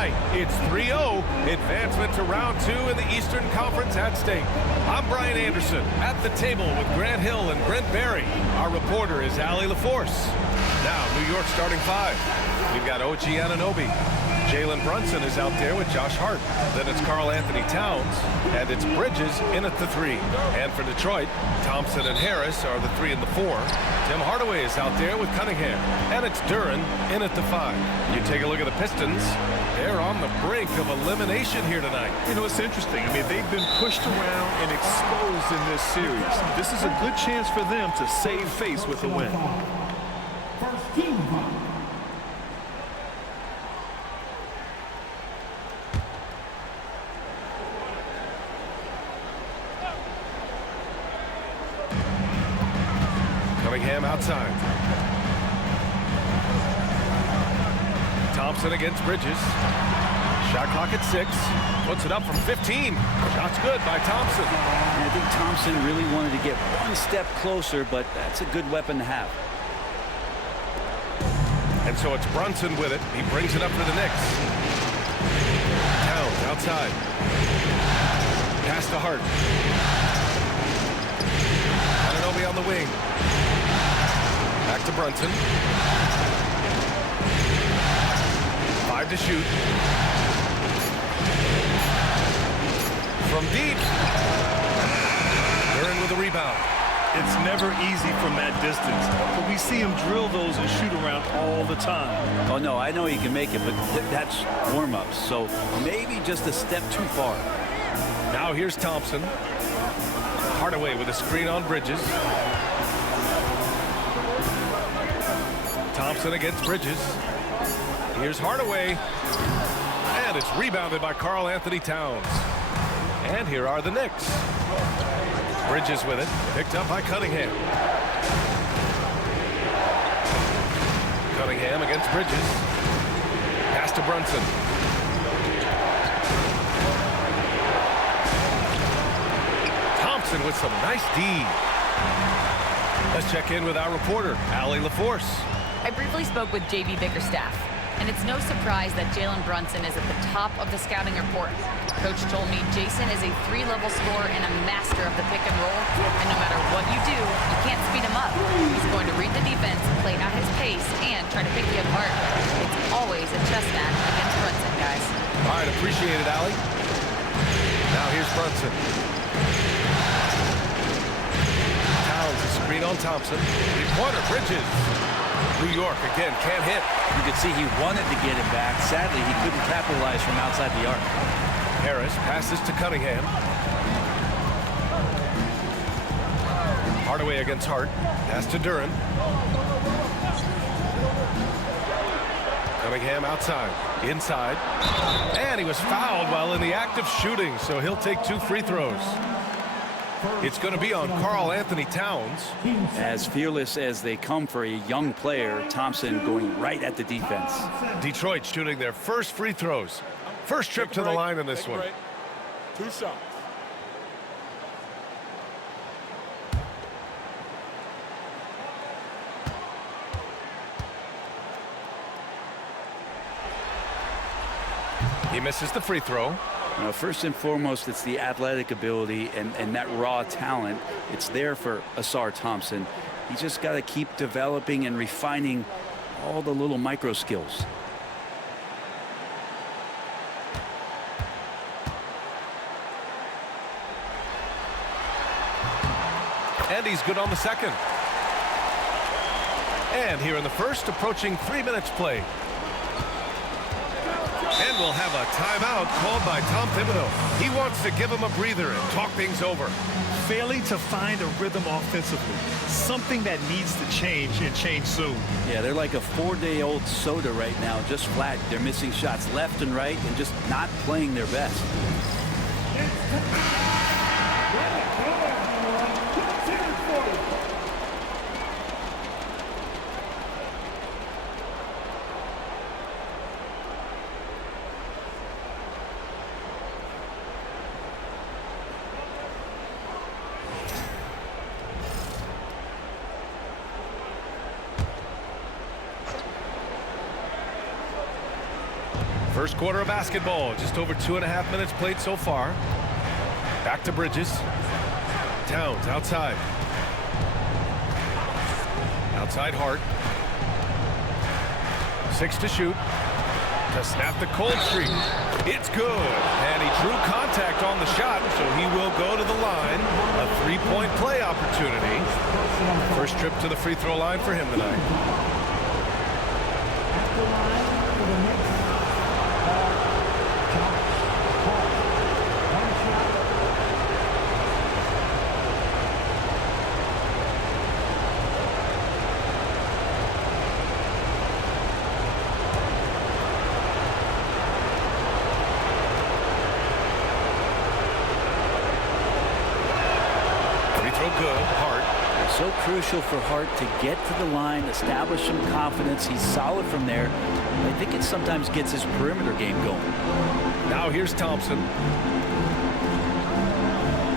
tonight. It's 3-0, advancement to round 2 in the Eastern Conference at stake. I'm Brian Anderson, at the table with Grant Hill and Brent Barry. Our reporter is Allie LaForce. Now, New York starting 5. We've got OG Anunoby. Jalen Brunson is out there with Josh Hart. Then it's Karl Anthony Towns, and it's Bridges in at the 3. And for Detroit, Thompson and Harris are the 3 and the 4. Tim Hardaway is out there with Cunningham, and it's Duren in at the 5. You take a look at the Pistons. They're on the brink of elimination here tonight. You know, it's interesting. I mean, they've been pushed around and exposed in this series. This is a good chance for them to save face with a win. First team foul. Cunningham outside. Thompson against Bridges. Shot clock at 6. Puts it up from 15. Shot's good by Thompson. And I think Thompson really wanted to get one step closer, but that's a good weapon to have. And so it's Brunson with it. He brings it up for the Knicks. Towns outside. Pass to Hart. Anunoby on the wing. Back to Brunson. 5 to shoot. From deep. They're in with a rebound. It's never easy from that distance, but we see him drill those and shoot around all the time. Oh, no, I know he can make it, but that's warm-ups, so maybe just a step too far. Now here's Thompson. Hardaway with a screen on Bridges. Thompson against Bridges. Here's Hardaway. And it's rebounded by Karl Anthony Towns. And here are the Knicks. Bridges with it. Picked up by Cunningham. Cunningham against Bridges. Pass to Brunson. Thompson with some nice D. Let's check in with our reporter, Allie LaForce. I briefly spoke with J.B. Bickerstaff, and it's no surprise that Jalen Brunson is at the top of the scouting report. Coach told me Jason is a 3-level scorer and a master of the pick and roll, and no matter what you do, you can't speed him up. He's going to read the defense, play at his pace, and try to pick you apart. It's always a chess match against Brunson, guys. All right, appreciate it, Allie. Now here's Brunson. Towns, a screen on Thompson. Three-pointer, Bridges. New York, again, can't hit. You could see he wanted to get it back. Sadly, he couldn't capitalize from outside the arc. Harris passes to Cunningham. Hardaway against Hart. Pass to Duren. Cunningham outside. Inside. And he was fouled while in the act of shooting, so he'll take 2 free throws. It's going to be on Karl Anthony Towns. As fearless as they come for a young player, Thompson going right at the defense. Detroit shooting their first free throws. First trip to the line in this one. 2 shots. He misses the free throw. Now, first and foremost, it's the athletic ability and that raw talent. It's there for Ausar Thompson. He just got to keep developing and refining all the little micro skills. And he's good on the second. And here in the first, approaching 3 minutes play. And we'll have a timeout called by Tom Thibodeau. He wants to give him a breather and talk things over. Failing to find a rhythm offensively. Something that needs to change and change soon. Yeah, they're like a 4-day-old soda right now, just flat. They're missing shots left and right and just not playing their best. First quarter of basketball, just over 2.5 minutes played so far. Back to Bridges. Towns outside. Outside Hart. 6 to shoot. To snap the cold streak. It's good. And he drew contact on the shot, so he will go to the line. A 3-point play opportunity. First trip to the free throw line for him tonight. At the line for the Knicks, Good. Hart. It's so crucial for Hart to get to the line, establish some confidence. He's solid from there. I think it sometimes gets his perimeter game going. Now here's Thompson.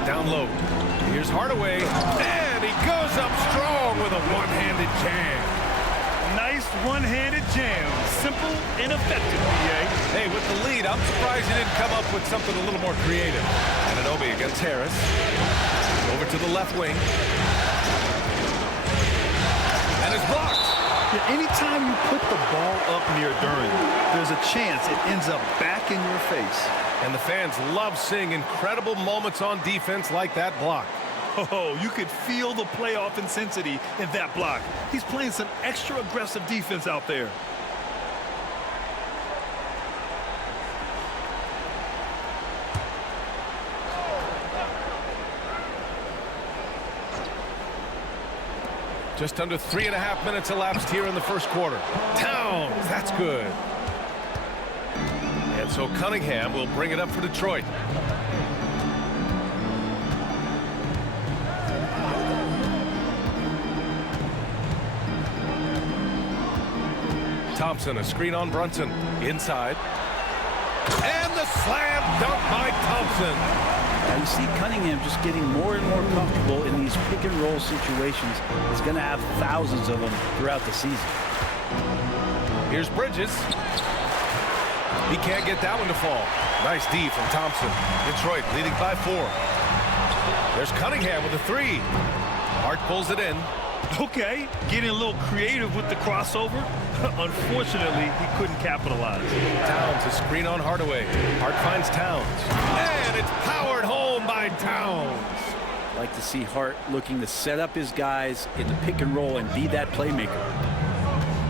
Down low. Here's Hardaway. And he goes up strong with a one-handed jam. Nice one-handed jam. Simple and effective, BA. Hey, with the lead, I'm surprised he didn't come up with something a little more creative. Anunoby against Harris. Over to the left wing. And it's blocked. Yeah, anytime you put the ball up near Duran, there's a chance it ends up back in your face. And the fans love seeing incredible moments on defense like that block. Oh, you could feel the playoff intensity in that block. He's playing some extra aggressive defense out there. Just under 3.5 minutes elapsed here in the first quarter. Towns, that's good. And so Cunningham will bring it up for Detroit. Thompson, a screen on Brunson. Inside. And the slam dunk by Thompson. Now you see Cunningham just getting more and more comfortable in these pick and roll situations. He's going to have thousands of them throughout the season. Here's Bridges. He can't get that one to fall. Nice D from Thompson. Detroit leading by 4. There's Cunningham with a 3. Hart pulls it in. Okay, getting a little creative with the crossover. Unfortunately, he couldn't capitalize. Towns, a screen on Hardaway. Hart finds Towns. And it's powered home by Towns. Like to see Hart looking to set up his guys in the pick and roll and be that playmaker.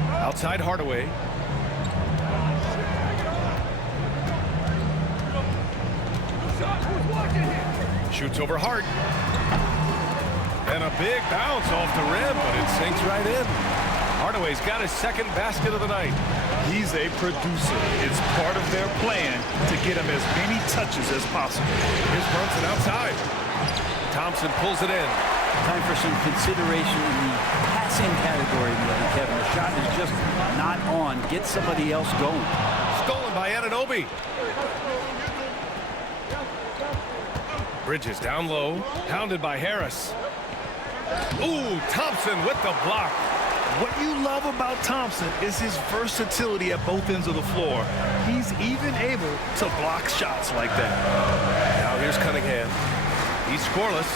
Outside Hardaway. Shoots over Hart. And a big bounce off the rim, but it sinks right in. Hardaway's got his second basket of the night. He's a producer. It's part of their plan to get him as many touches as possible. Here's Brunson outside. Thompson pulls it in. Time for some consideration in the passing category, maybe, Kevin. The shot is just not on. Get somebody else going. Stolen by Anunoby. Bridges down low. Pounded by Harris. Ooh, Thompson with the block. What you love about Thompson is his versatility at both ends of the floor. He's even able to block shots like that. Now here's Cunningham. He's scoreless.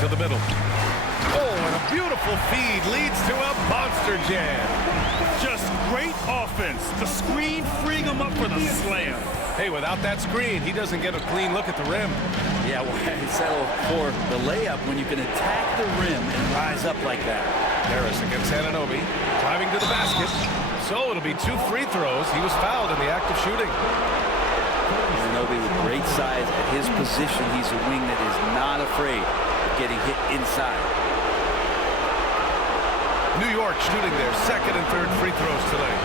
To the middle. Oh, and a beautiful feed leads to a monster jam. Just great offense. The screen freeing him up for the slam. Hey, without that screen, he doesn't get a clean look at the rim. Yeah, well, he settled for the layup when you can attack the rim and rise up like that. Harris against Anunoby, driving to the basket. So it'll be 2 free throws. He was fouled in the act of shooting. Anunoby with great size at his position. He's a wing that is not afraid of getting hit inside. New York shooting their second and third free throws tonight.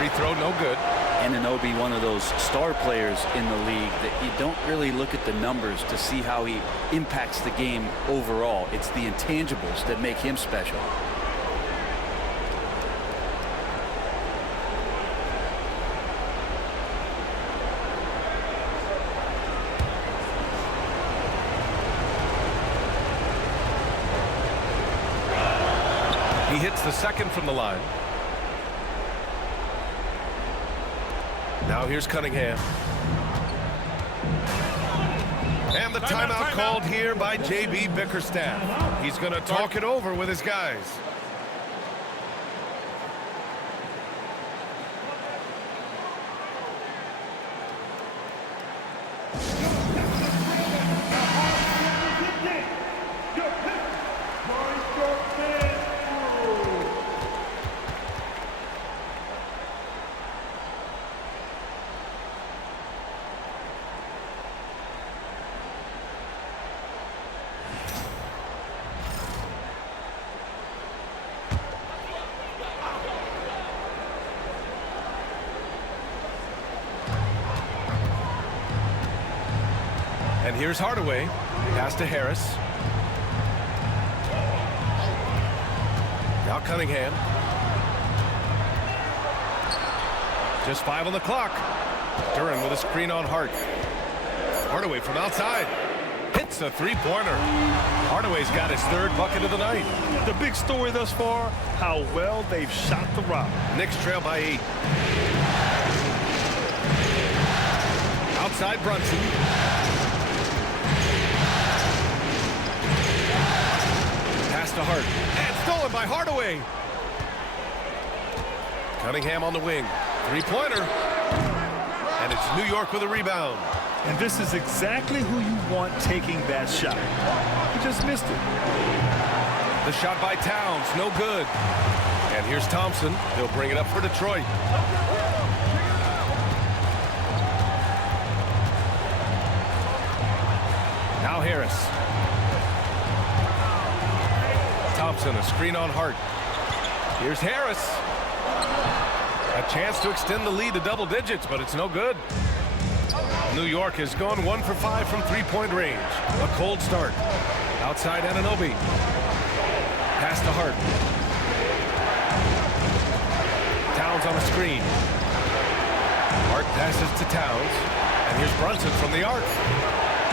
Free throw, no good. And Anunoby one of those star players in the league that you don't really look at the numbers to see how he impacts the game overall. It's the intangibles that make him special. He hits the second from the line. Now here's Cunningham. And the timeout called here by J.B. Bickerstaff. He's going to talk it over with his guys. And here's Hardaway. Pass to Harris. Now Cunningham. Just 5 on the clock. Duran with a screen on Hart. Hardaway from outside. Hits a three-pointer. Hardaway's got his third bucket of the night. The big story thus far, how well they've shot the rock. Knicks trail by 8. Outside Brunson. Pass to Hart. And stolen by Hardaway. Cunningham on the wing. Three-pointer. And it's New York with a rebound. And this is exactly who you want taking that shot. He just missed it. The shot by Towns, no good. And here's Thompson. He'll bring it up for Detroit. Now Harris. Thompson, a screen on Hart. Here's Harris. A chance to extend the lead to double digits, but it's no good. New York has gone 1 for 5 from three-point range. A cold start. Outside Anunoby. Pass to Hart. Towns on a screen. Hart passes to Towns. And here's Brunson from the arc.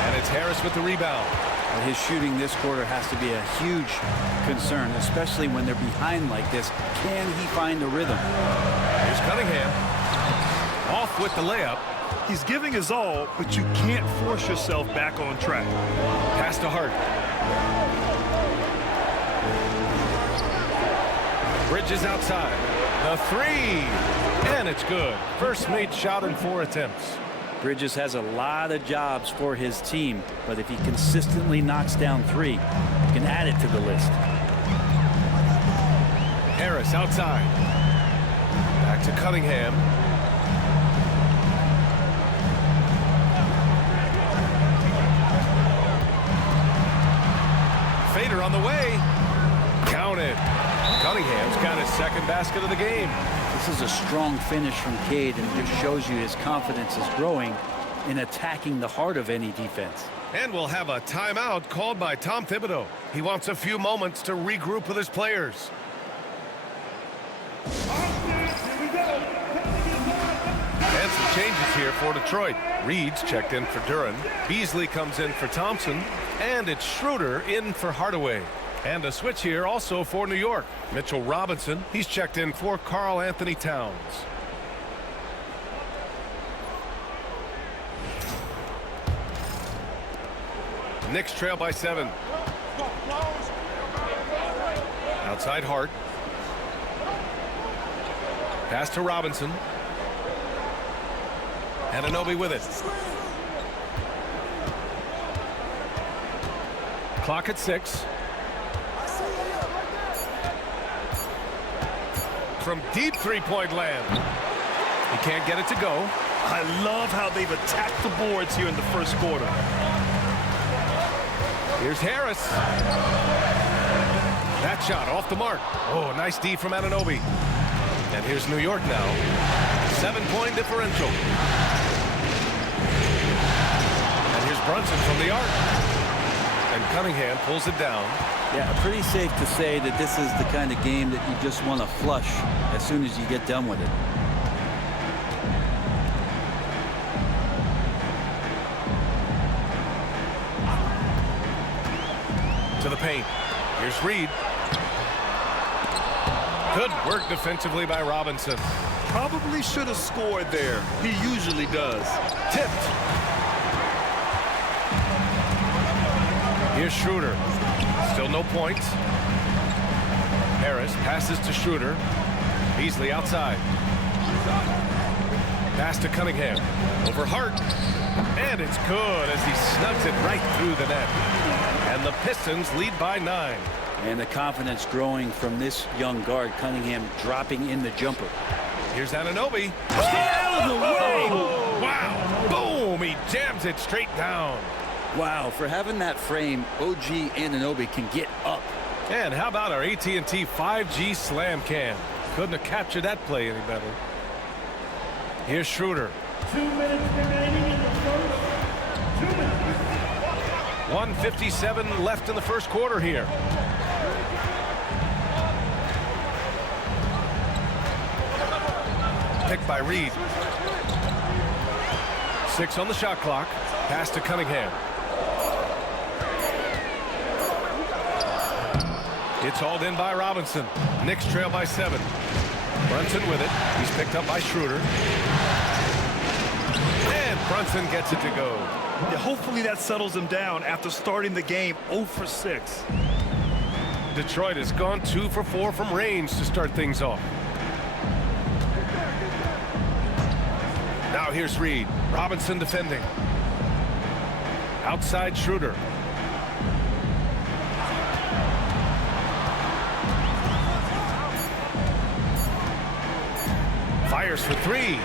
And it's Harris with the rebound. Well, his shooting this quarter has to be a huge concern, especially when they're behind like this. Can he find a rhythm? Here's Cunningham. Off with the layup. He's giving his all, but you can't force yourself back on track. Pass to Hart. Bridges outside. The three. And it's good. First made shot in 4 attempts. Bridges has a lot of jobs for his team, but if he consistently knocks down 3, you can add it to the list. Harris outside. Back to Cunningham. Fader on the way. Counted. Cunningham's got his second basket of the game. This is a strong finish from Cade, and it just shows you his confidence is growing in attacking the heart of any defense. And we'll have a timeout called by Tom Thibodeau. He wants a few moments to regroup with his players. And some changes here for Detroit. Reed's checked in for Duran. Beasley comes in for Thompson. And it's Schroeder in for Hardaway. And a switch here also for New York. Mitchell Robinson, he's checked in for Karl Anthony Towns. Knicks trail by 7. Outside Hart. Pass to Robinson. Anunoby with it. Clock at 6. From deep three-point land. He can't get it to go. I love how they've attacked the boards here in the first quarter. Here's Harris. That shot off the mark. Oh, nice D from Anunoby. And here's New York now. 7-point differential. And here's Brunson from the arc. And Cunningham pulls it down. Yeah, pretty safe to say that this is the kind of game that you just want to flush as soon as you get done with it. To the paint. Here's Reed. Good work defensively by Robinson. Probably should have scored there. He usually does. Tipped. Here's Schroeder. Still no points. Harris passes to Schroeder. Beasley outside. Pass to Cunningham. Over Hart. And it's good as he snugs it right through the net. And the Pistons lead by 9. And the confidence growing from this young guard, Cunningham, dropping in the jumper. Here's Anunoby. Stay out of the way! Wow! Boom! He jams it straight down. Wow, for having that frame, OG Anunoby can get up. And how about our AT&T 5G slam cam? Couldn't have captured that play any better. Here's Schroeder. 2 minutes remaining in the first. 2 minutes. 1:57 left in the first quarter here. Picked by Reed. 6 on the shot clock. Pass to Cunningham. It's hauled in by Robinson. Knicks trail by 7. Brunson with it. He's picked up by Schroeder. And Brunson gets it to go. Yeah, hopefully that settles him down after starting the game 0 for 6. Detroit has gone 2 for 4 from range to start things off. Now here's Reed. Robinson defending. Outside Schroeder. Fires for 3.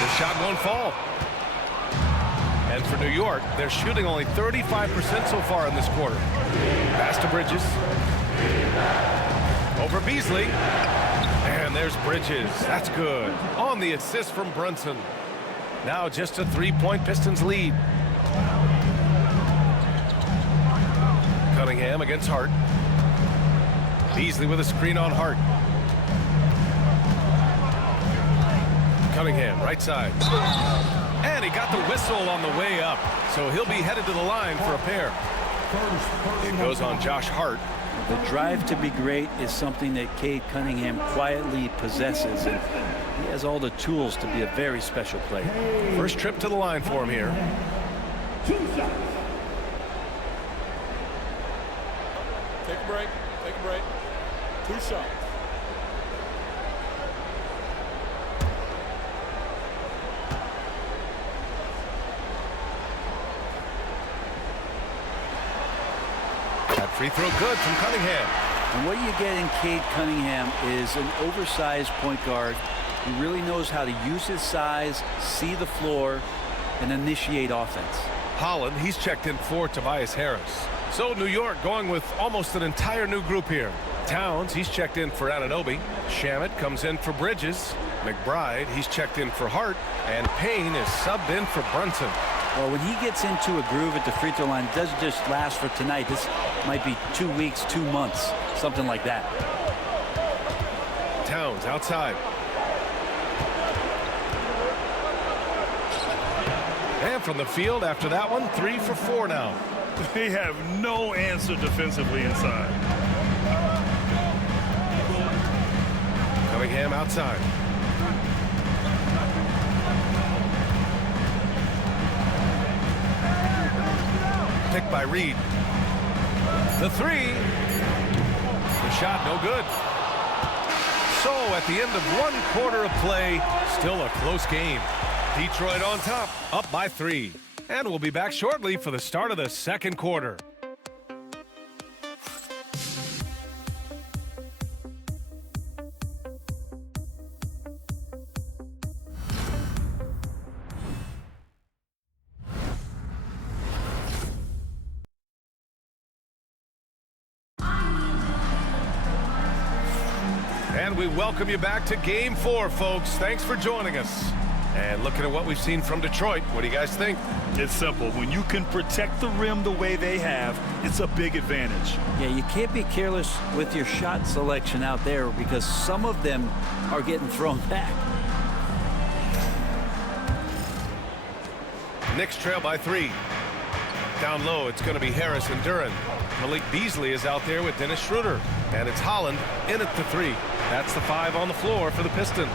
The shot won't fall. And for New York, they're shooting only 35% so far in this quarter. Pass to Bridges. Over Beasley. And there's Bridges. That's good. On the assist from Brunson. Now just a 3-point Pistons lead. Cunningham against Hart. Beasley with a screen on Hart. Cunningham, right side. And he got the whistle on the way up. So he'll be headed to the line for a pair. It goes on Josh Hart. The drive to be great is something that Cade Cunningham quietly possesses, and he has all the tools to be a very special player. First trip to the line for him here. 2 shots. Take a break. Take a break. 2 shots. That free throw good from Cunningham. And what you get in Cade Cunningham is an oversized point guard who really knows how to use his size, see the floor, and initiate offense. Holland, he's checked in for Tobias Harris. So New York going with almost an entire new group here. Towns, he's checked in for Anunoby. Shamet comes in for Bridges. McBride, he's checked in for Hart. And Payne is subbed in for Brunson. Well, when he gets into a groove at the free throw line, it doesn't just last for tonight. This might be 2 weeks, 2 months, something like that. Towns outside. And from the field after that one, 3 for 4 now. They have no answer defensively inside. Cunningham outside. Picked by Reed. The 3. The shot no good. So at the end of 1 quarter of play, still a close game. Detroit on top, up by 3. And we'll be back shortly for the start of the second quarter. And And we welcome you back to Game 4, folks. Thanks for joining us. And looking at what we've seen from Detroit, what do you guys think? It's simple. When you can protect the rim the way they have, it's a big advantage. Yeah, you can't be careless with your shot selection out there because some of them are getting thrown back. Knicks trail by 3. Down low, it's going to be Harris and Duren. Malik Beasley is out there with Dennis Schroeder. And it's Holland in at the 3. That's the 5 on the floor for the Pistons.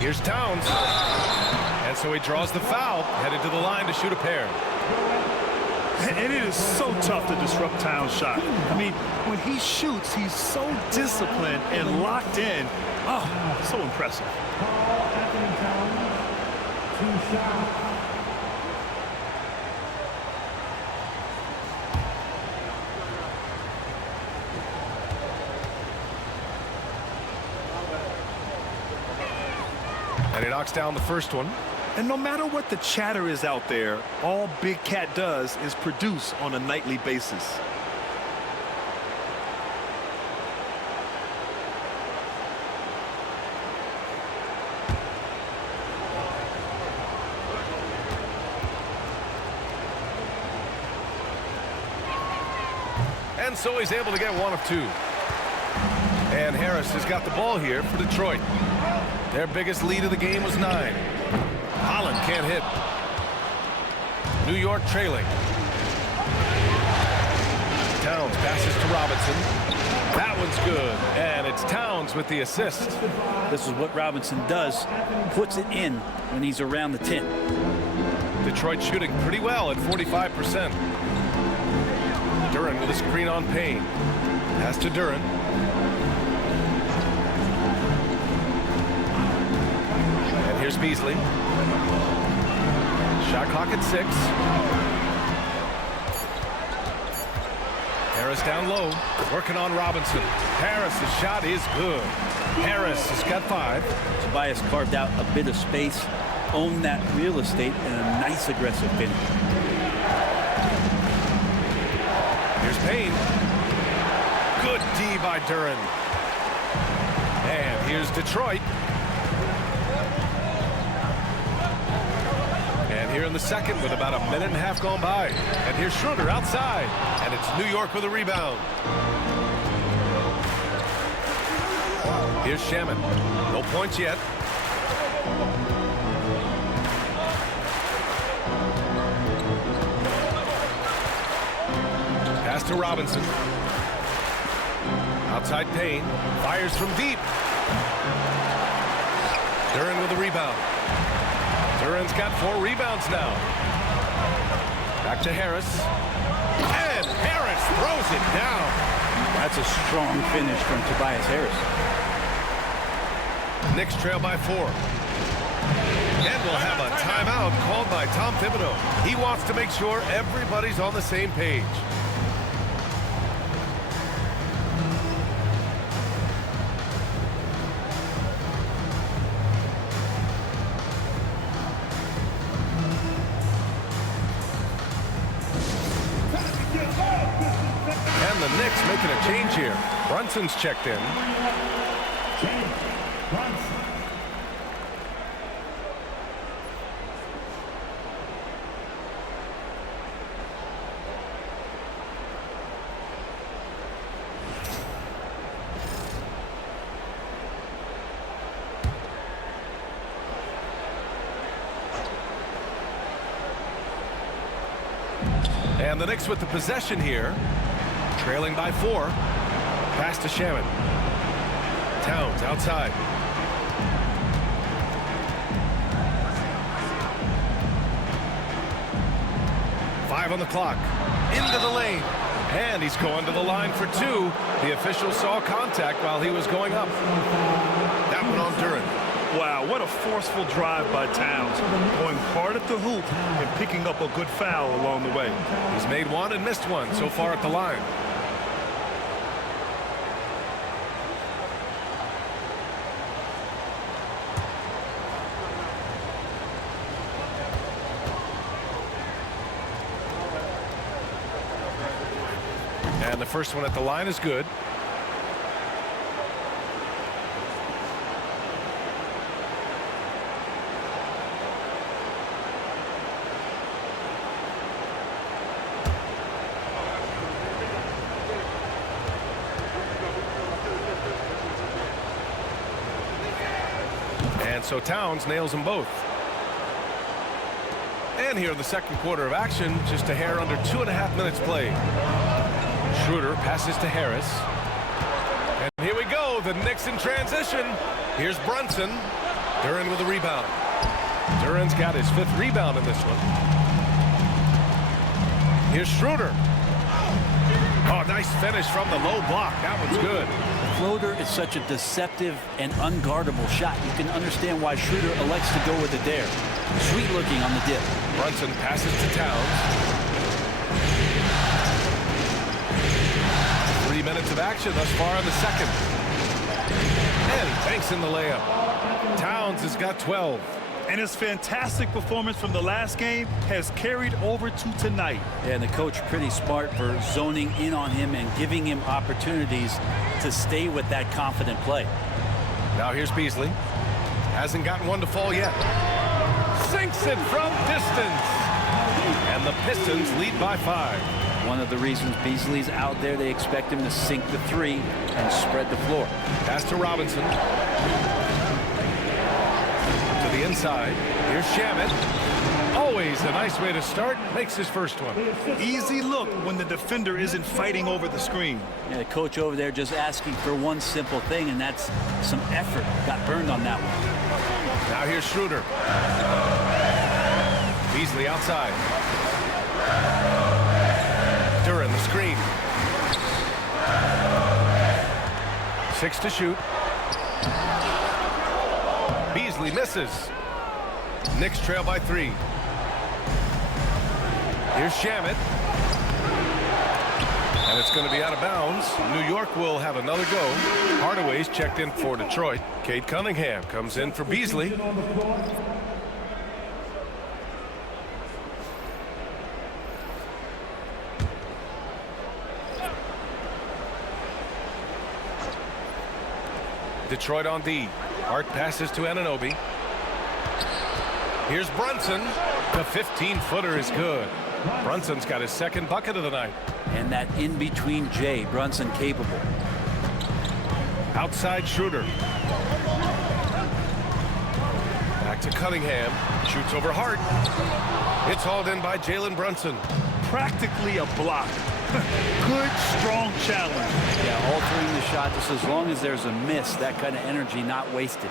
Here's Towns. And so he draws the foul, headed to the line to shoot a pair. And it is so tough to disrupt Towns' shot. I mean, when he shoots, he's so disciplined and locked in. Oh, so impressive. Anthony Towns, 2 shots. And he knocks down the first one. And no matter what the chatter is out there, all Big Cat does is produce on a nightly basis. And so he's able to get 1 of 2. And Harris has got the ball here for Detroit. Their biggest lead of the game was 9. Holland can't hit. New York trailing. Towns passes to Robinson. That one's good. And it's Towns with the assist. This is what Robinson does. Puts it in when he's around the 10. Detroit shooting pretty well at 45%. Duren with a screen on Payne. Pass to Duren. And here's Beasley. Shot clock at 6. Harris down low, working on Robinson. Harris's shot is good. Harris has got 5. Tobias carved out a bit of space, owned that real estate, and a nice aggressive finish. Here's Payne. Good D by Duren. And here's Detroit. And here in the second with about a minute and a half gone by. And here's Schroeder outside. And it's New York with a rebound. Here's Shaman. No points yet. Pass to Robinson. Outside Payne. Fires from deep. Duren with a rebound. Duren's got 4 rebounds now. Back to Harris. And Harris throws it down. That's a strong finish from Tobias Harris. Knicks trail by 4. And we'll have a timeout called by Tom Thibodeau. He wants to make sure everybody's on the same page. And the Knicks making a change here. Brunson's checked in. And the Knicks with the possession here. Trailing by 4. Pass to Shaman. Towns outside. Five on the clock. Into the lane. And he's going to the line for 2. The official saw contact while he was going up. That one on Duren. Wow, what a forceful drive by Towns. Going hard at the hoop and picking up a good foul along the way. He's made 1 and missed 1 so far at the line. And the first one at the line is good. so Towns nails them both. And here in the second quarter of action, just a hair under 2.5 minutes played. Schroeder passes to Harris. And here we go, the Knicks in transition. Here's Brunson. Duren with a rebound. Duren's got his 5th rebound in this one. Here's Schroeder. Oh, nice finish from the low block. That one's good. The floater is such a deceptive and unguardable shot. You can understand why Schroeder elects to go with it there. Sweet looking on the dip. Brunson passes to Towns. 3 minutes of action thus far in the second. And he banks in the layup. Towns has got 12. And his fantastic performance from the last game has carried over to tonight. Yeah, and the coach pretty smart for zoning in on him and giving him opportunities to stay with that confident play. Now here's Beasley. Hasn't gotten one to fall yet. Sinks it from distance. And the Pistons lead by 5. One of the reasons Beasley's out there, they expect him to sink the 3 and spread the floor. Pass to Robinson. The inside. Here's Shamet. Always a nice way to start. Makes his first one. Easy look when the defender isn't fighting over the screen. Yeah, the coach over there just asking for one simple thing, and that's some effort. Got burned on that one. Now here's Schroeder. Beasley outside. Duren the screen. 6 to shoot. Beasley misses. Knicks trail by 3. Here's Shamet. And it's going to be out of bounds. New York will have another go. Hardaway's checked in for Detroit. Cade Cunningham comes in for Beasley. Detroit on D. Hart passes to Anunoby. Here's Brunson. The 15-footer is good. Brunson's got his 2nd bucket of the night. And that in-between J, Brunson capable. Outside Schroeder. Back to Cunningham. Shoots over Hart. It's hauled in by Jalen Brunson. Practically a block. Good, strong challenge. Yeah, altering the shot just as long as there's a miss, that kind of energy not wasted.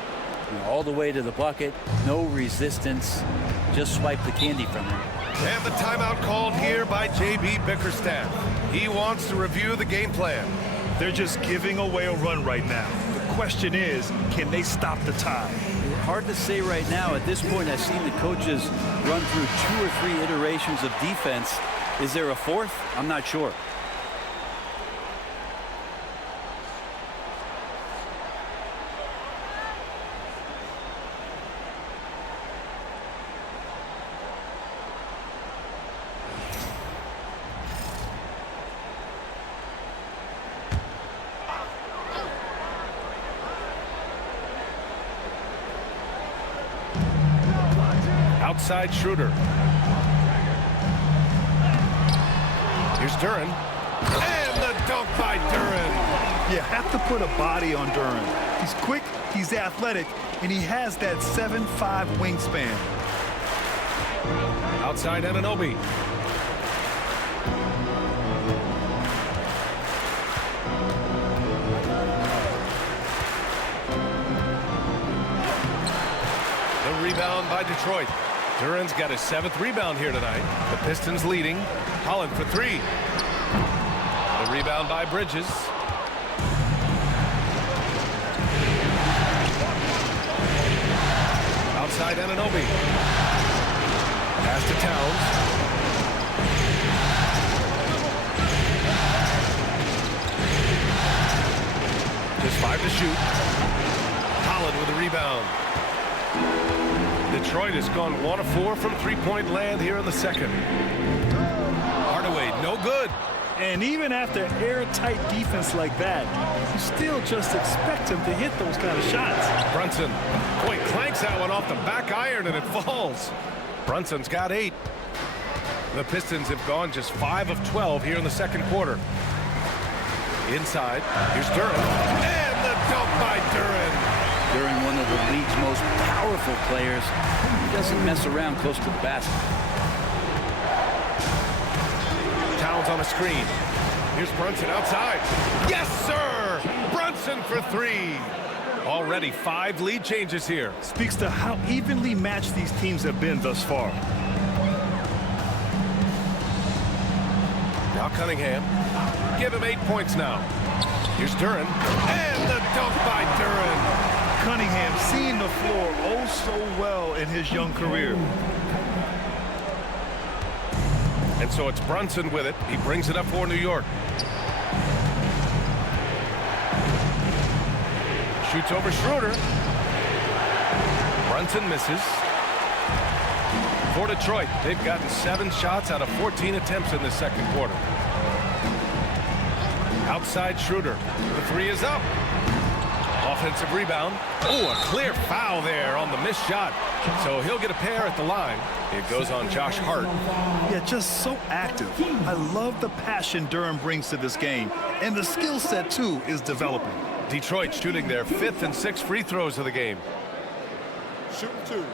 You know, all the way to the bucket, no resistance, just swipe the candy from him. And the timeout called here by J.B. Bickerstaff. He wants to review the game plan. They're just giving away a run right now. The question is, can they stop the time? Hard to say right now. At this point, I've seen the coaches run through 2 or 3 iterations of defense. Is there a 4th? I'm not sure. Outside Schroeder. Here's Duren. And the dunk by Duren. You have to put a body on Duren. He's quick, he's athletic, and he has that 7'5" wingspan. Outside Anunoby. The rebound by Detroit. Duren's got his 7th rebound here tonight. The Pistons leading. Holland for 3. The rebound by Bridges. Outside Anunoby. Pass to Towns. Just 5 to shoot. Holland with a rebound. Detroit has gone 1 of 4 from 3-point land here in the second. Hardaway, no good. And even after airtight defense like that, you still just expect him to hit those kind of shots. Brunson, boy, clanks that one off the back iron and it falls. Brunson's got 8. The Pistons have gone just 5 of 12 here in the second quarter. Inside, here's Duren. And the dunk by Duren. During, one of the league's most powerful players, he doesn't mess around close to the basket. Towns on a screen. Here's Brunson outside. Yes, sir! Brunson for three. Already 5 lead changes here. Speaks to how evenly matched these teams have been thus far. Now Cunningham. Give him 8 points now. Here's Duren. And the dunk by Duren. Cunningham seeing the floor oh so well in his young career. And so it's Brunson with it. He brings it up for New York. Shoots over Schroeder. Brunson misses. For Detroit, they've gotten 7 shots out of 14 attempts in the second quarter. Outside Schroeder. The 3 is up. Offensive rebound. Oh, a clear foul there on the missed shot. So he'll get a pair at the line. It goes on Josh Hart. Yeah, just so active. I love the passion Duren brings to this game. And the skill set, too, is developing. Detroit shooting their 5th and 6th free throws of the game. Shooting 2.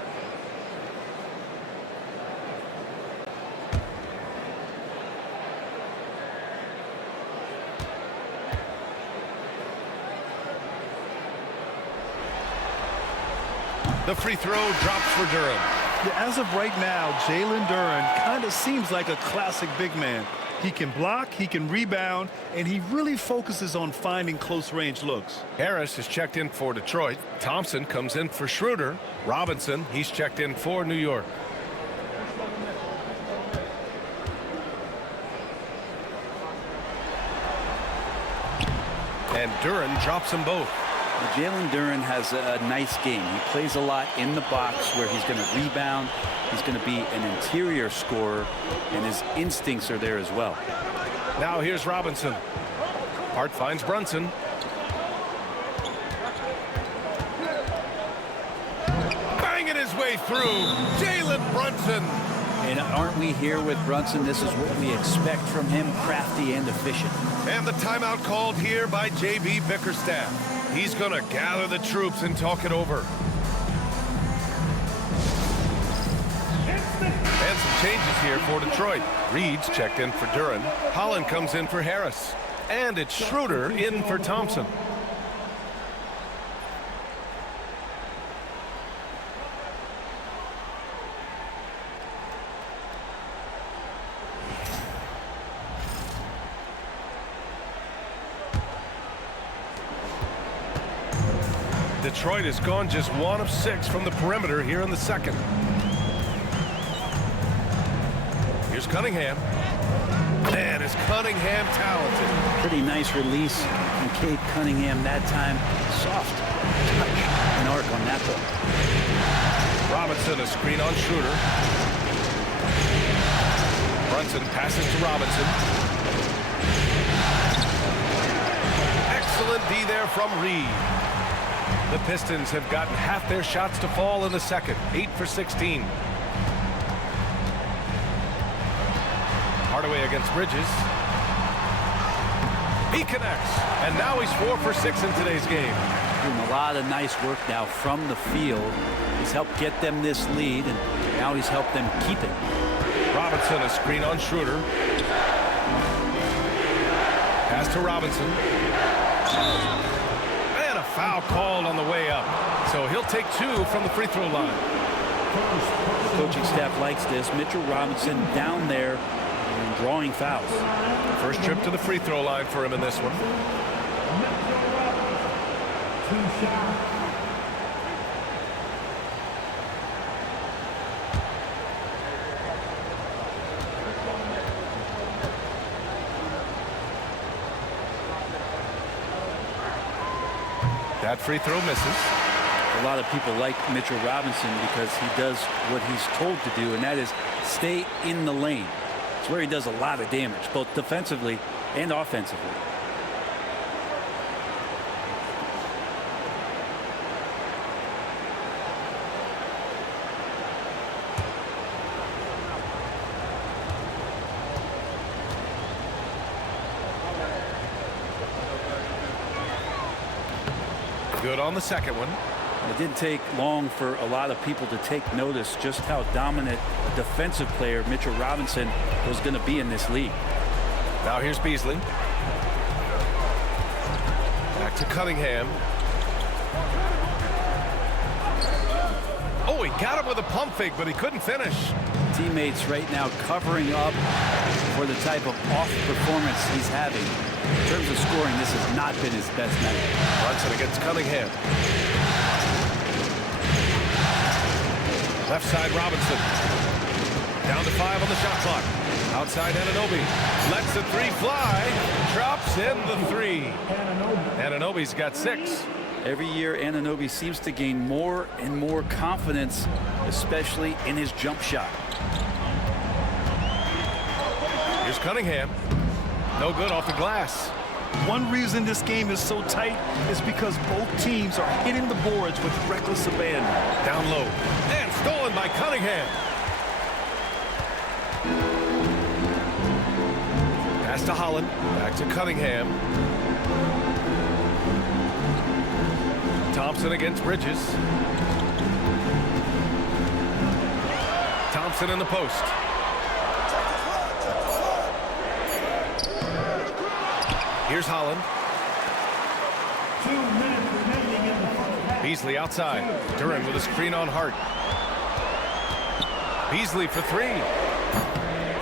The free throw drops for Duren. Yeah, as of right now, Jalen Duren kind of seems like a classic big man. He can block, he can rebound, and he really focuses on finding close-range looks. Harris is checked in for Detroit. Thompson comes in for Schroeder. Robinson, he's checked in for New York. And Duren drops them both. Jalen Duren has a nice game. He plays a lot in the box where he's going to rebound. He's going to be an interior scorer, and his instincts are there as well. Now here's Robinson. Hart finds Brunson. Banging his way through. Jalen Brunson. And aren't we here with Brunson? This is what we expect from him, crafty and efficient. And the timeout called here by J.B. Bickerstaff. He's going to gather the troops and talk it over. And some changes here for Detroit. Reed's checked in for Duren. Holland comes in for Harris. And it's Schroeder in for Thompson. Detroit has gone just 1 of 6 from the perimeter here in the second. Here's Cunningham. Man, is Cunningham talented. Pretty nice release from Cade Cunningham that time. Soft touch and arc on that ball. Robinson, a screen on Schroeder. Brunson passes to Robinson. Excellent D there from Reed. The Pistons have gotten half their shots to fall in the second. 8 for 16. Hardaway against Bridges. He connects. And now he's 4 for 6 in today's game. Doing a lot of nice work now from the field. He's helped get them this lead, and now he's helped them keep it. Robinson, a screen on Schroeder. Pass to Robinson. Foul called on the way up. So he'll take 2 from the free throw line. The coaching staff likes this. Mitchell Robinson down there and drawing fouls. First trip to the free throw line for him in this one. That free throw misses. A lot of people like Mitchell Robinson because he does what he's told to do, and that is stay in the lane. It's where he does a lot of damage, both defensively and offensively. Good on the second one. It didn't take long for a lot of people to take notice just how dominant a defensive player Mitchell Robinson was going to be in this league. Now here's Beasley. Back to Cunningham. Oh, he got him with a pump fake, but he couldn't finish. Teammates right now covering up for the type of off performance he's having. In terms of scoring, this has not been his best night. Brunson against Cunningham. Left side Robinson. Down to 5 on the shot clock. Outside Anunoby. Lets the 3 fly. Drops in the 3. Anunoby's got 6. Every year, Anunoby seems to gain more and more confidence, especially in his jump shot. Here's Cunningham. No good off the glass. One reason this game is so tight is because both teams are hitting the boards with reckless abandon. Down low. And stolen by Cunningham. Pass to Holland. Back to Cunningham. Thompson against Bridges. Thompson in the post. Here's Holland. 2 minutes remaining in the first half. Beasley outside. Duran with a screen on Hart. Beasley for 3.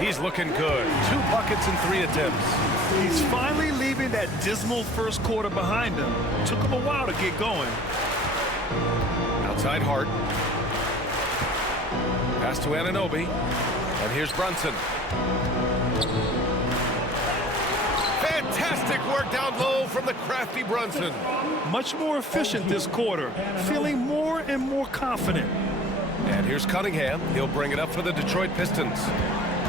He's looking good. 2 buckets and 3 attempts. He's finally leaving that dismal first quarter behind him. Took him a while to get going. Outside Hart. Pass to Anunoby. And here's Brunson. Fantastic work down low from the crafty Brunson. Much more efficient this quarter. Feeling more and more confident. And here's Cunningham. He'll bring it up for the Detroit Pistons.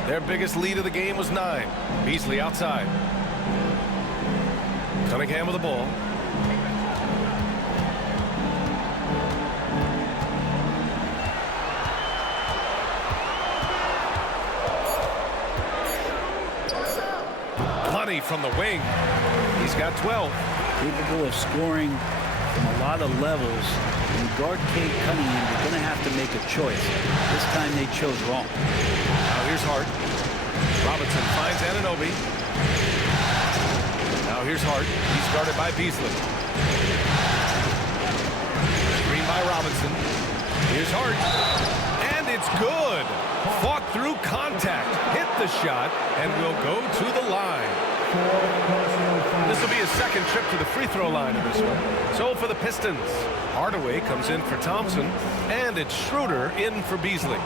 Their biggest lead of the game was 9. Beasley outside. Cunningham with the ball. Plenty from the wing. He's got 12. Capable of scoring from a lot of levels. When you guard Cade Cunningham, you're going to have to make a choice. This time they chose wrong. Now here's Hart. Robinson finds Anunoby. Now here's Hart. He's guarded by Beasley. Screen by Robinson. Here's Hart. And it's good. Fought through contact. Hit the shot and will go to the line. This will be his second trip to the free throw line in this one. So for the Pistons, Hardaway comes in for Thompson, and it's Schroeder in for Beasley.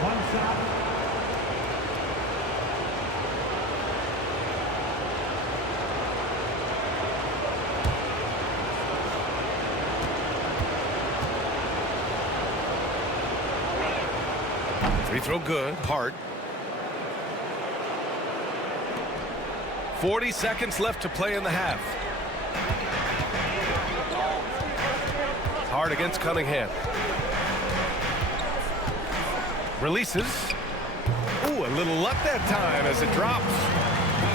1 shot. Free throw good. Hart. 40 seconds left to play in the half. Hart against Cunningham. Releases. Ooh, a little luck that time as it drops.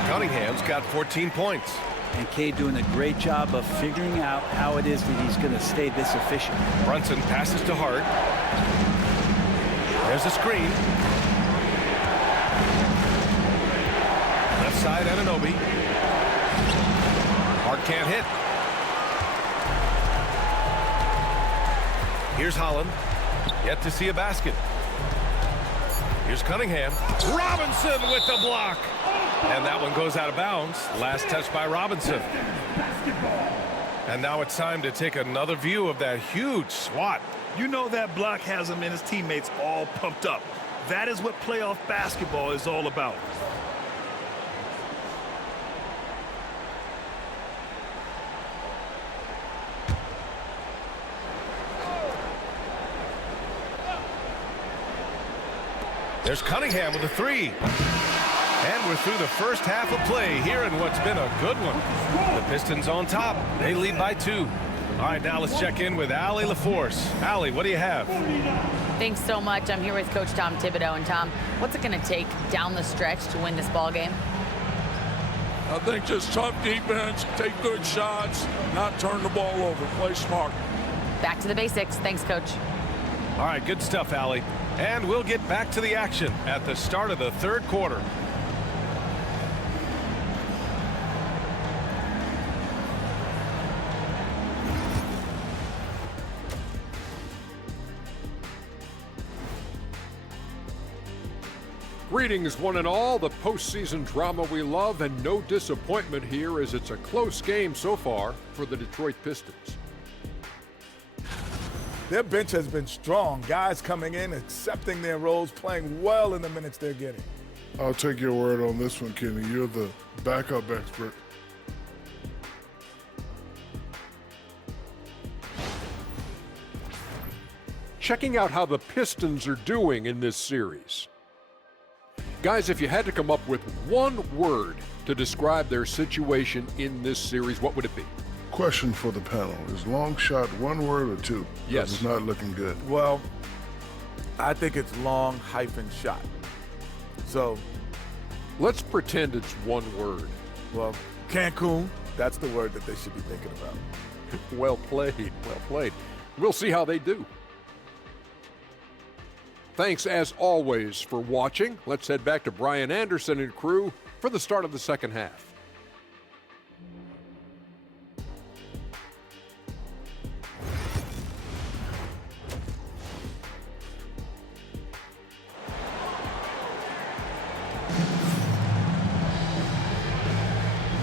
Cunningham's got 14 points. And Cade doing a great job of figuring out how it is that he's going to stay this efficient. Brunson passes to Hart. There's a screen. Left side, Anunoby. Hart can't hit. Here's Holland. Yet to see a basket. Here's Cunningham. Robinson with the block. And that one goes out of bounds. Last touch by Robinson. And now it's time to take another view of that huge swat. You know that block has him and his teammates all pumped up. That is what playoff basketball is all about. There's Cunningham with a 3. And we're through the first half of play here in what's been a good one. The Pistons on top. They lead by 2. All right, now let's check in with Allie LaForce. Allie, what do you have? Thanks so much. I'm here with Coach Tom Thibodeau. And Tom, what's it going to take down the stretch to win this ball game? I think just tough defense, take good shots, not turn the ball over, play smart. Back to the basics. Thanks, Coach. All right, good stuff, Allie. And we'll get back to the action at the start of the third quarter. Greetings, one and all. The postseason drama we love, and no disappointment here as it's a close game so far for the Detroit Pistons. Their bench has been strong. Guys coming in, accepting their roles, playing well in the minutes they're getting. I'll take your word on this one, Kenny. You're the backup expert. Checking out how the Pistons are doing in this series. Guys, if you had to come up with one word to describe their situation in this series, what would it be? Question for the panel. Is long shot one word or two? Yes. It's not looking good. Well, I think it's long hyphen shot. So, Let's pretend it's one word. well, Cancun, that's the word that they should be thinking about. Well played, well played. We'll see how they do. Thanks, as always, for watching. Let's head back to Brian Anderson and crew for the start of the second half.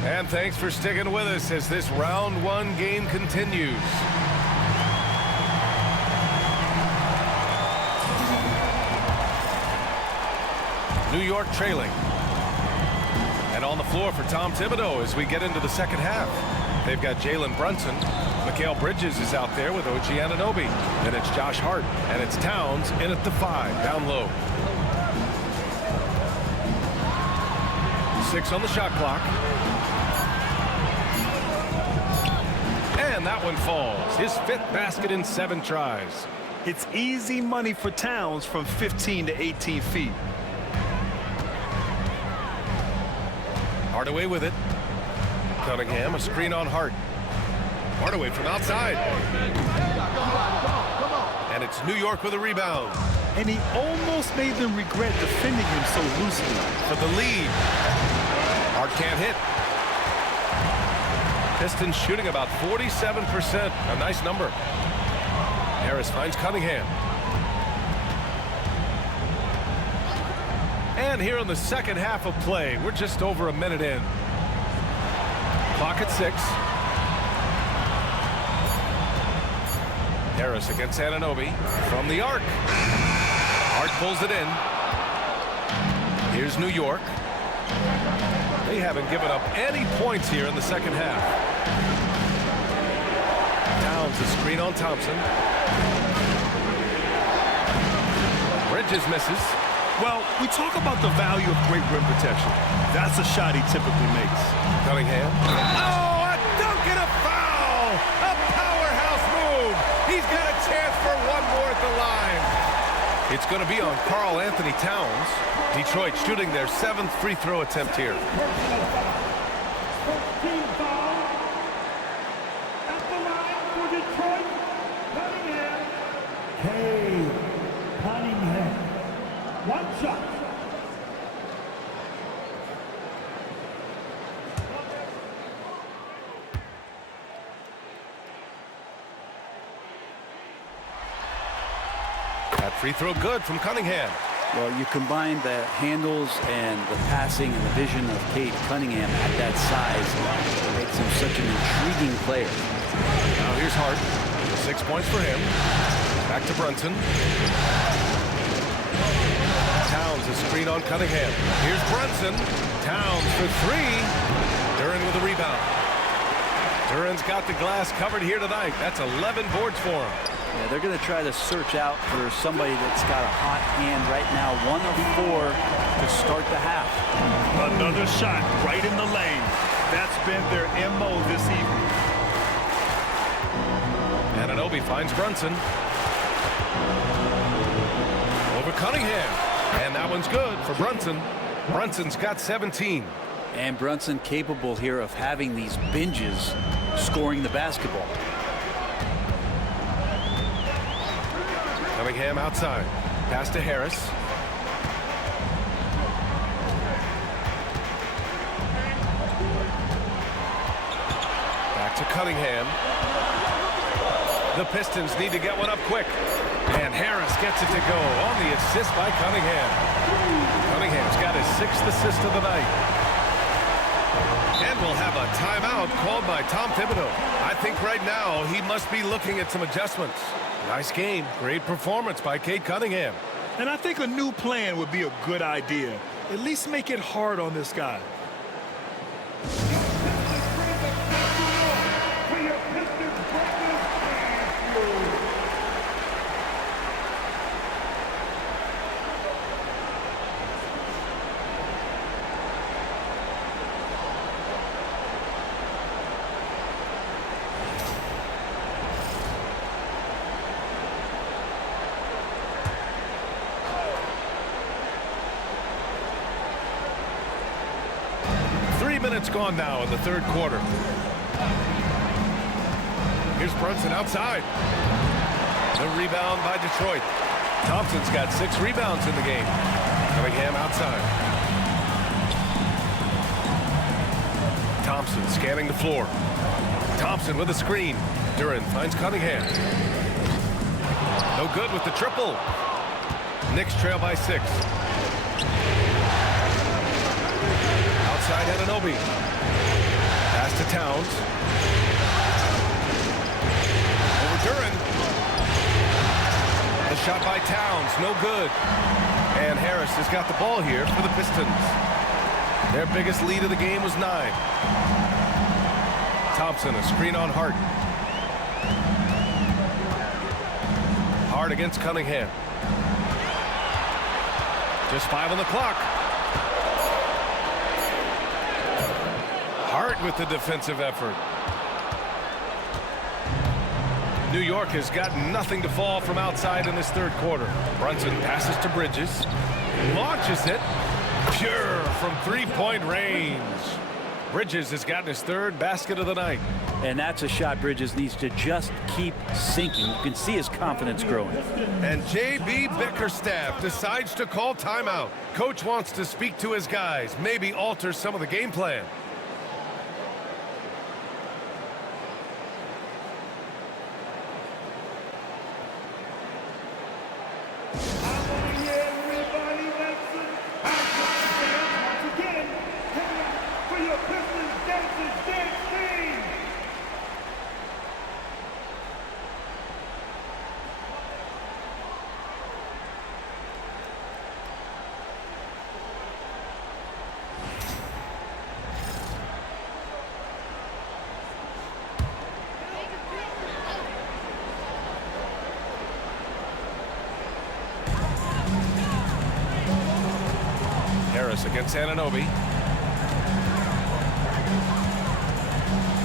And thanks for sticking with us as this round one game continues. New York trailing. And on the floor for Tom Thibodeau as we get into the second half. They've got Jalen Brunson. Mikal Bridges is out there with OG Anunoby. And it's Josh Hart. And it's Towns in at the 5, down low. 6 on the shot clock. And that one falls. His 5th basket in 7 tries. It's easy money for Towns from 15 to 18 feet. Hardaway with it. Cunningham, a screen on Hart. Hardaway from outside. And it's New York with a rebound. And he almost made them regret defending him so loosely. For the lead. Hart can't hit. Pistons shooting about 47%. A nice number. Harris finds Cunningham. And here in the second half of play, we're just over a minute in. Clock at 6. Harris against Anunoby from the arc. Hart pulls it in. Here's New York. They haven't given up any points here in the second half. Towns a screen on Thompson. Bridges misses. Well, we talk about the value of great rim protection. That's a shot he typically makes. Cunningham. Oh, a dunk and a foul! A powerhouse move! He's got a chance for one more at the line. It's going to be on Karl Anthony Towns. Detroit shooting their 7th free throw attempt here. 13 foul. At the line for Detroit, Cunningham. Cunningham. One shot. That free throw good from Cunningham. Well, you combine the handles and the passing and the vision of Cade Cunningham at that size, it makes him such an intriguing player. Now here's Hart. 6 points for him. Back to Brunson. Towns a screen on Cunningham. Here's Brunson. Towns for 3. Duren with a rebound. Duren's got the glass covered here tonight. That's 11 boards for him. Yeah, they're going to try to search out for somebody that's got a hot hand right now. 1 of 4 to start the half. Another shot right in the lane. That's been their MO this evening. Anunoby finds Brunson. Over Cunningham. And that one's good for Brunson. Brunson's got 17. And Brunson capable here of having these binges scoring the basketball. Cunningham outside. Pass to Harris. Back to Cunningham. The Pistons need to get one up quick. And Harris gets it to go on the assist by Cunningham. Cunningham's got his 6th assist of the night. And we'll have a timeout called by Tom Thibodeau. I think right now he must be looking at some adjustments. Nice game. Great performance by Cade Cunningham. And I think a new plan would be a good idea. At least make it hard on this guy. Minutes gone now in the third quarter. Here's Brunson outside. The rebound by Detroit. Thompson's got 6 rebounds in the game. Cunningham outside. Thompson scanning the floor. Thompson with a screen. Duran finds Cunningham. No good with the triple. Knicks trail by 6. Outside Anunoby. Pass to Towns. Over Duran. The shot by Towns, no good. And Harris has got the ball here for the Pistons. Their biggest lead of the game was 9. Thompson, a screen on Hart. Hart against Cunningham. Just 5 on the clock. Hart with the defensive effort. New York has got nothing to fall from outside in this third quarter. Brunson passes to Bridges. Launches it. Pure from 3-point range. Bridges has gotten his 3rd basket of the night. And that's a shot Bridges needs to just keep sinking. You can see his confidence growing. And J.B. Bickerstaff decides to call timeout. Coach wants to speak to his guys, maybe alter some of the game plan. Harris against Anunoby.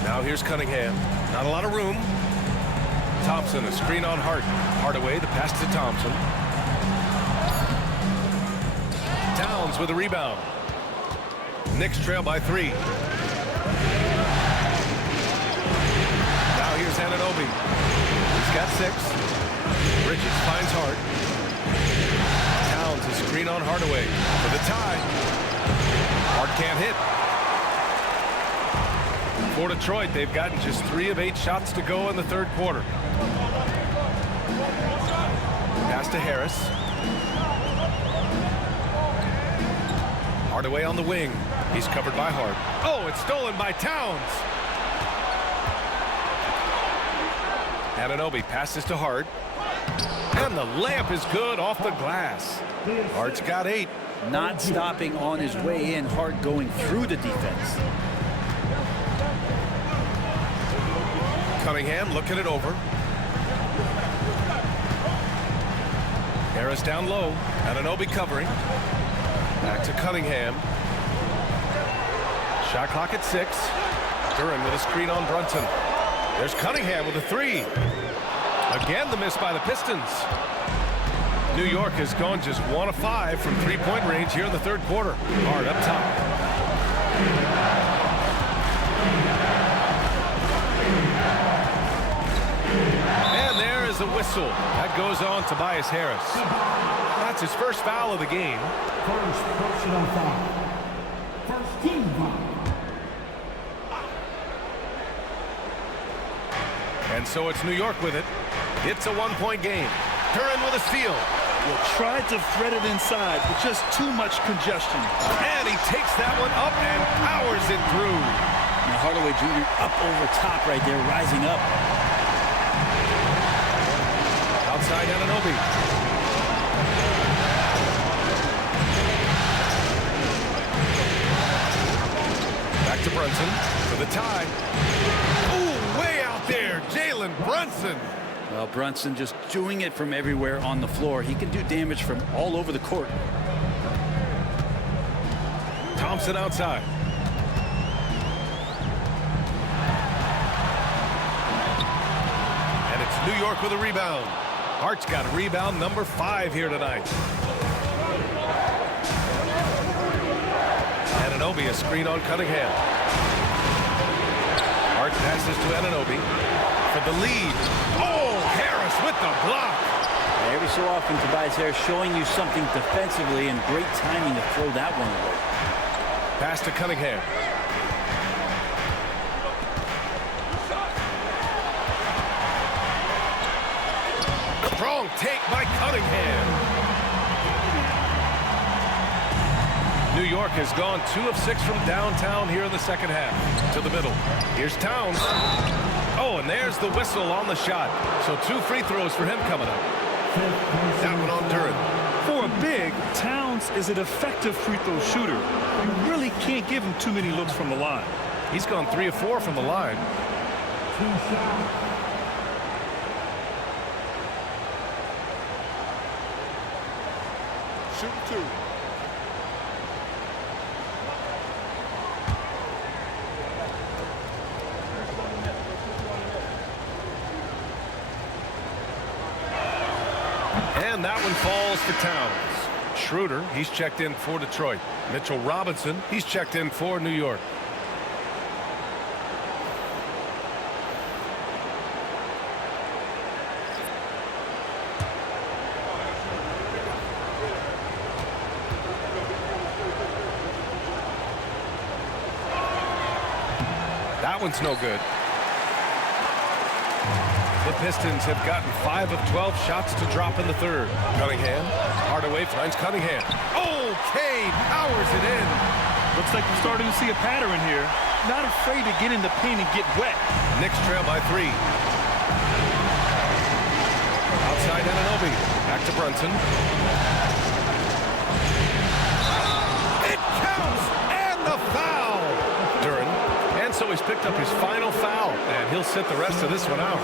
Now here's Cunningham. Not a lot of room. Thompson, a screen on Hart. Hardaway, the pass to Thompson. Towns with a rebound. Knicks trail by 3. Now here's Anunoby. He's got 6. Bridges finds Hart. Towns, a screen on Hardaway for the tie. Hart can't hit. For Detroit, they've gotten just 3 of 8 shots to go in the third quarter. Pass to Harris. Hardaway on the wing. He's covered by Hart. Oh, it's stolen by Towns. Anunoby passes to Hart. And the layup is good off the glass. Hart's got 8. Not stopping on his way in. Hart going through the defense. Cunningham looking it over. Harris down low. Anunoby covering. Back to Cunningham. Shot clock at 6. Duran with a screen on Brunson. There's Cunningham with a 3. Again, the miss by the Pistons. New York has gone just 1 of 5 from 3-point range here in the third quarter. Hart up top. And there is is a whistle. That goes on Tobias Harris. That's his first foul of the game. First personal foul. First team foul. And so it's New York with it. It's a one-point game. Curran with a steal. Well, tried to thread it inside, but just too much congestion. And he takes that one up and powers it through. Now Hardaway Jr. up over top right there, rising up. Outside Anunoby. Back to Brunson for the tie. Ooh, way out there, Jalen Brunson. Well, Brunson just doing it from everywhere on the floor. He can do damage from all over the court. Thompson outside. And it's New York with a rebound. Hart's got rebound number 5 here tonight. Anunoby, a screen on Cunningham. Hart passes to Anunoby for the lead. Oh, Harris with the block. Every so often, Tobias Harris showing you something defensively, and great timing to throw that one away. Pass to Cunningham. Strong take by Cunningham. New York has gone 2 of 6 from downtown here in the second half. To the middle. Here's Towns. Oh, and there's the whistle on the shot. So 2 free throws for him coming up. That one on Duran. For a big, Towns is an effective free throw shooter. You really can't give him too many looks from the line. He's gone 3 of 4 from the line. 2 shots. Shoot 2. And that one falls to Towns. Schroeder, he's checked in for Detroit. Mitchell Robinson, he's checked in for New York. That one's no good. The Pistons have gotten 5 of 12 shots to drop in the third. Cunningham, Hardaway finds Cunningham. Okay, powers it in. Looks like we're starting to see a pattern here. Not afraid to get in the paint and get wet. Knicks trail by 3. Outside Anunoby. Back to Brunson. It counts! And the foul! Duran. And so he's picked up his final foul. And he'll sit the rest of this one out.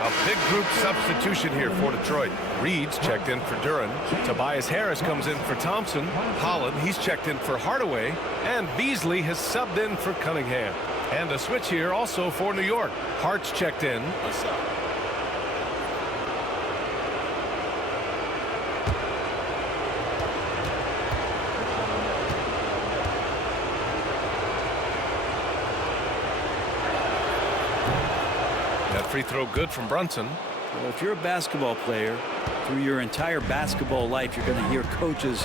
A big group substitution here for Detroit. Reed's checked in for Duran. Tobias Harris comes in for Thompson. Holland, he's checked in for Hardaway. And Beasley has subbed in for Cunningham. And a switch here also for New York. Hart's checked in. Free throw good from Brunson. Well, if you're a basketball player, through your entire basketball life, you're going to hear coaches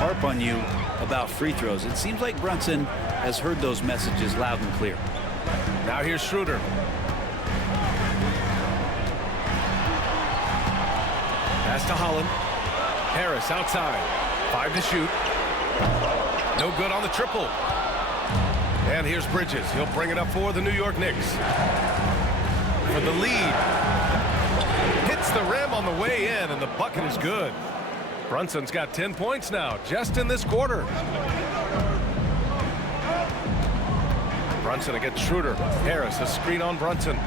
harp on you about free throws. It seems like Brunson has heard those messages loud and clear. Now here's Schroeder. Pass to Holland. Harris outside. 5 to shoot. No good on the triple. And here's Bridges. He'll bring it up for the New York Knicks. For the lead. Hits the rim on the way in, and the bucket is good. Brunson's got 10 points now, just in this quarter. Brunson against Schroeder. Harris, a screen on Brunson.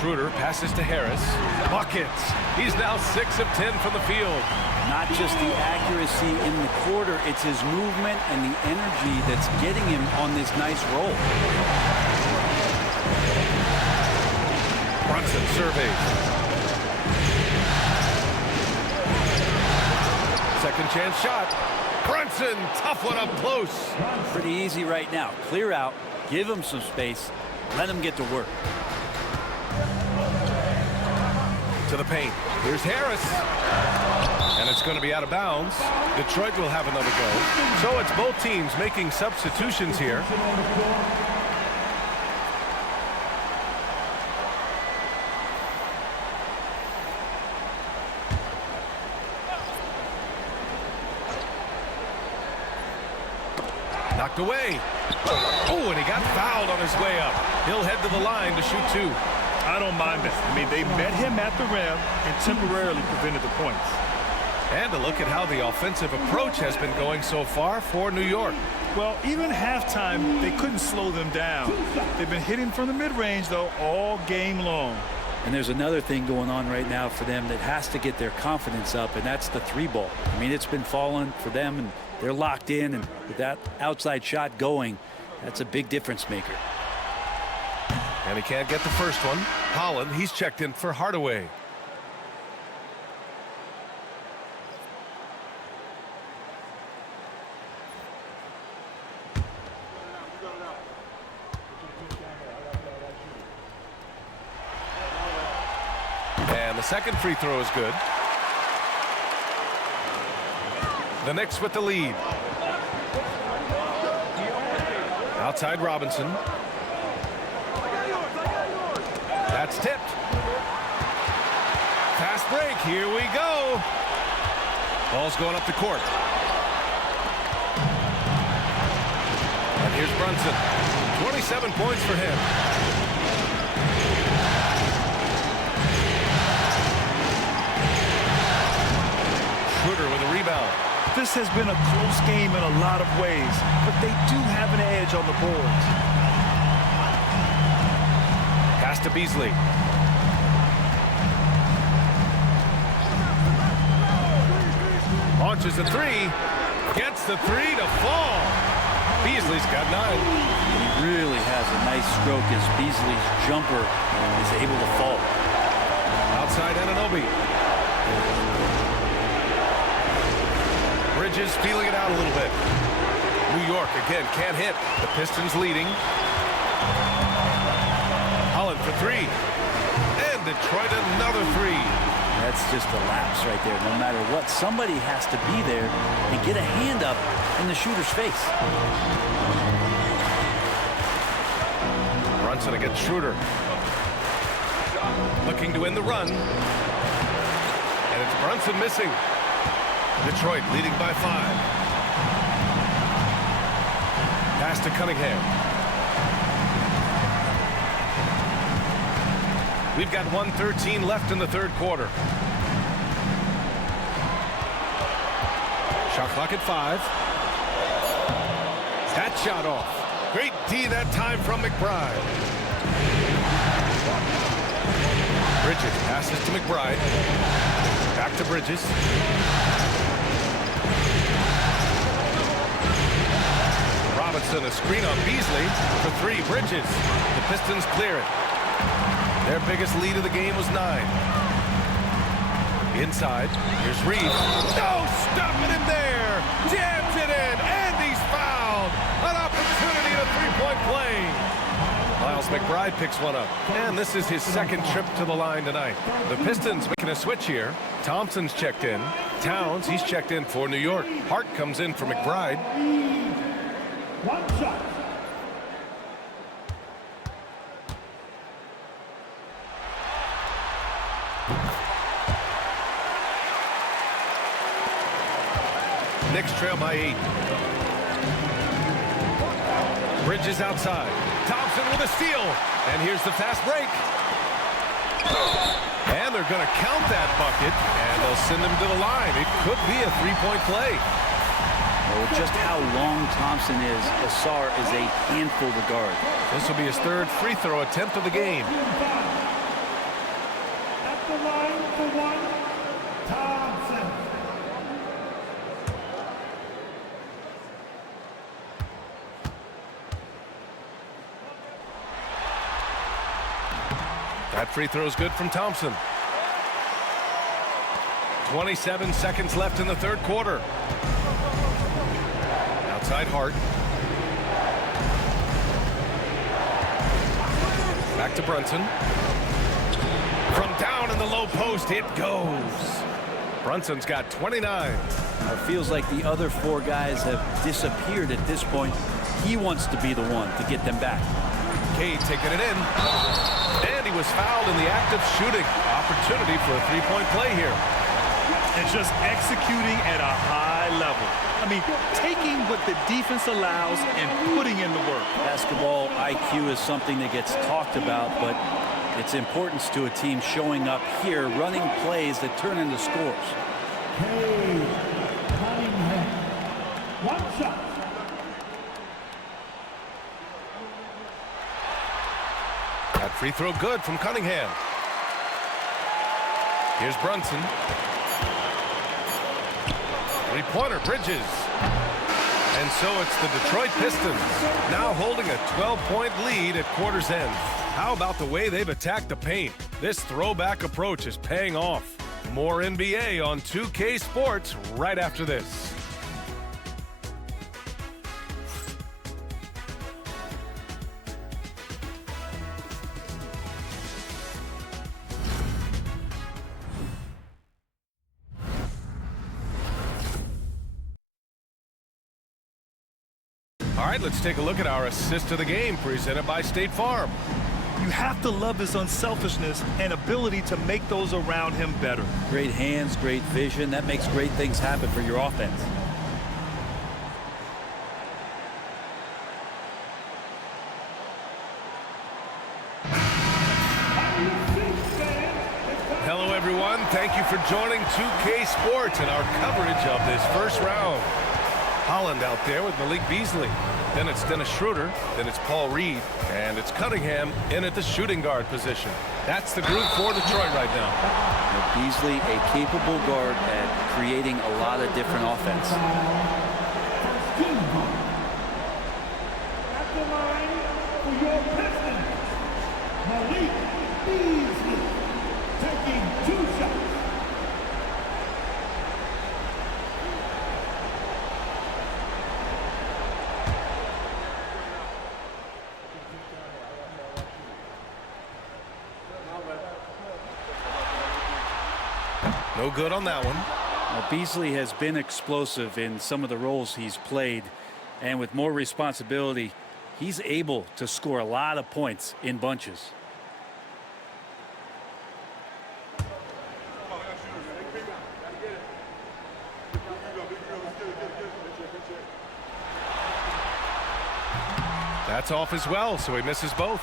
Schroeder passes to Harris. Buckets. He's now 6 of 10 from the field. Not just the accuracy in the quarter, it's his movement and the energy that's getting him on this nice roll. Brunson surveys. Second chance shot. Brunson, tough one up close. Pretty easy right now. Clear out, Give him some space. Let him get to work. To the paint. Here's Harris. And it's going to be out of bounds. Detroit will have another go. So it's both teams making substitutions here. Knocked away. Oh, and he got fouled on his way up. He'll head to the line to shoot 2. I don't mind that. I mean, they met him at the rim and temporarily prevented the points. And a look at how the offensive approach has been going so far for New York. Well, even halftime, they couldn't slow them down. They've been hitting from the mid-range, though, all game long. And there's another thing going on right now for them that has to get their confidence up, and that's the 3-ball. I mean, it's been falling for them, and they're locked in, and with that outside shot going, that's a big difference maker. And he can't get the first one. Holland, he's checked in for Hardaway. And the second free throw is good. The Knicks with the lead. Outside Robinson. That's tipped. Fast break. Here we go. Ball's going up the court. And here's Brunson. 27 points for him. Schroeder with a rebound. This has been a close game in a lot of ways, but they do have an edge on the boards. Pass to Beasley. Launches a 3. Gets the 3 to fall. Beasley's got 9. He really has a nice stroke as Beasley's jumper is able to fall. Outside Anunoby. Bridges feeling it out a little bit. New York again can't hit. The Pistons leading. Holland for 3. And Detroit another 3. That's just a lapse right there. No matter what, somebody has to be there and get a hand up in the shooter's face. Brunson against Schroeder. Looking to win the run. And it's Brunson missing. Detroit leading by 5. Pass to Cunningham. We've got 1:13 left in the third quarter. Shot clock at 5. That shot off. Great D that time from McBride. Bridges passes to McBride. Back to Bridges. Robinson, a screen on Beasley for 3. Bridges. The Pistons clear it. Their biggest lead of the game was 9. Inside. Here's Reed. No, stuffing it there. Jams it in, and he's fouled. An opportunity at a 3-point play. Miles McBride picks one up, and this is his second trip to the line tonight. The Pistons making a switch here. Thompson's checked in. Towns, he's checked in for New York. Hart comes in for McBride. 1 shot. Knicks trail by 8. Bridges outside. Thompson with a steal. And here's the fast break. And they're going to count that bucket, and they'll send him to the line. It could be a 3-point play. Well, just how long Thompson is, Ausar is a handful to guard. This will be his 3rd free throw attempt of the game. At the line for 1, Thompson. That free throw is good from Thompson. 27 seconds left in the third quarter. Outside Hart. Back to Brunson. From down in the low post, it goes. Brunson's got 29. It feels like the other 4 guys have disappeared at this point. He wants to be the one to get them back. Cade taking it in. And he was fouled in the act of shooting. Opportunity for a three-point play here. And just executing at a high level. I mean, taking what the defense allows and putting in the work. Basketball IQ is something that gets talked about, but its importance to a team showing up here, running plays that turn into scores. Hey, Cunningham. One shot. That free throw good from Cunningham. Here's Brunson. Three-pointer, Bridges. And so it's the Detroit Pistons now holding a 12-point lead at quarter's end. How about the way they've attacked the paint? This throwback approach is paying off. More NBA on 2K Sports right after this. All right, let's take a look at our assist of the game presented by State Farm. You have to love his unselfishness and ability to make those around him better. Great hands, great vision. That makes great things happen for your offense. Hello, everyone. Thank you for joining 2K Sports and our coverage of this first round. Holland out there with Malik Beasley. Then it's Dennis Schroeder. Then it's Paul Reed. And it's Cunningham in at the shooting guard position. That's the group for Detroit right now. Beasley, a capable guard at creating a lot of different offense. At the line for your Pistons, Malik Beasley taking 2 shots. No good on that one. Now, Beasley has been explosive in some of the roles he's played, and with more responsibility, he's able to score a lot of points in bunches. That's off as well, so he misses both.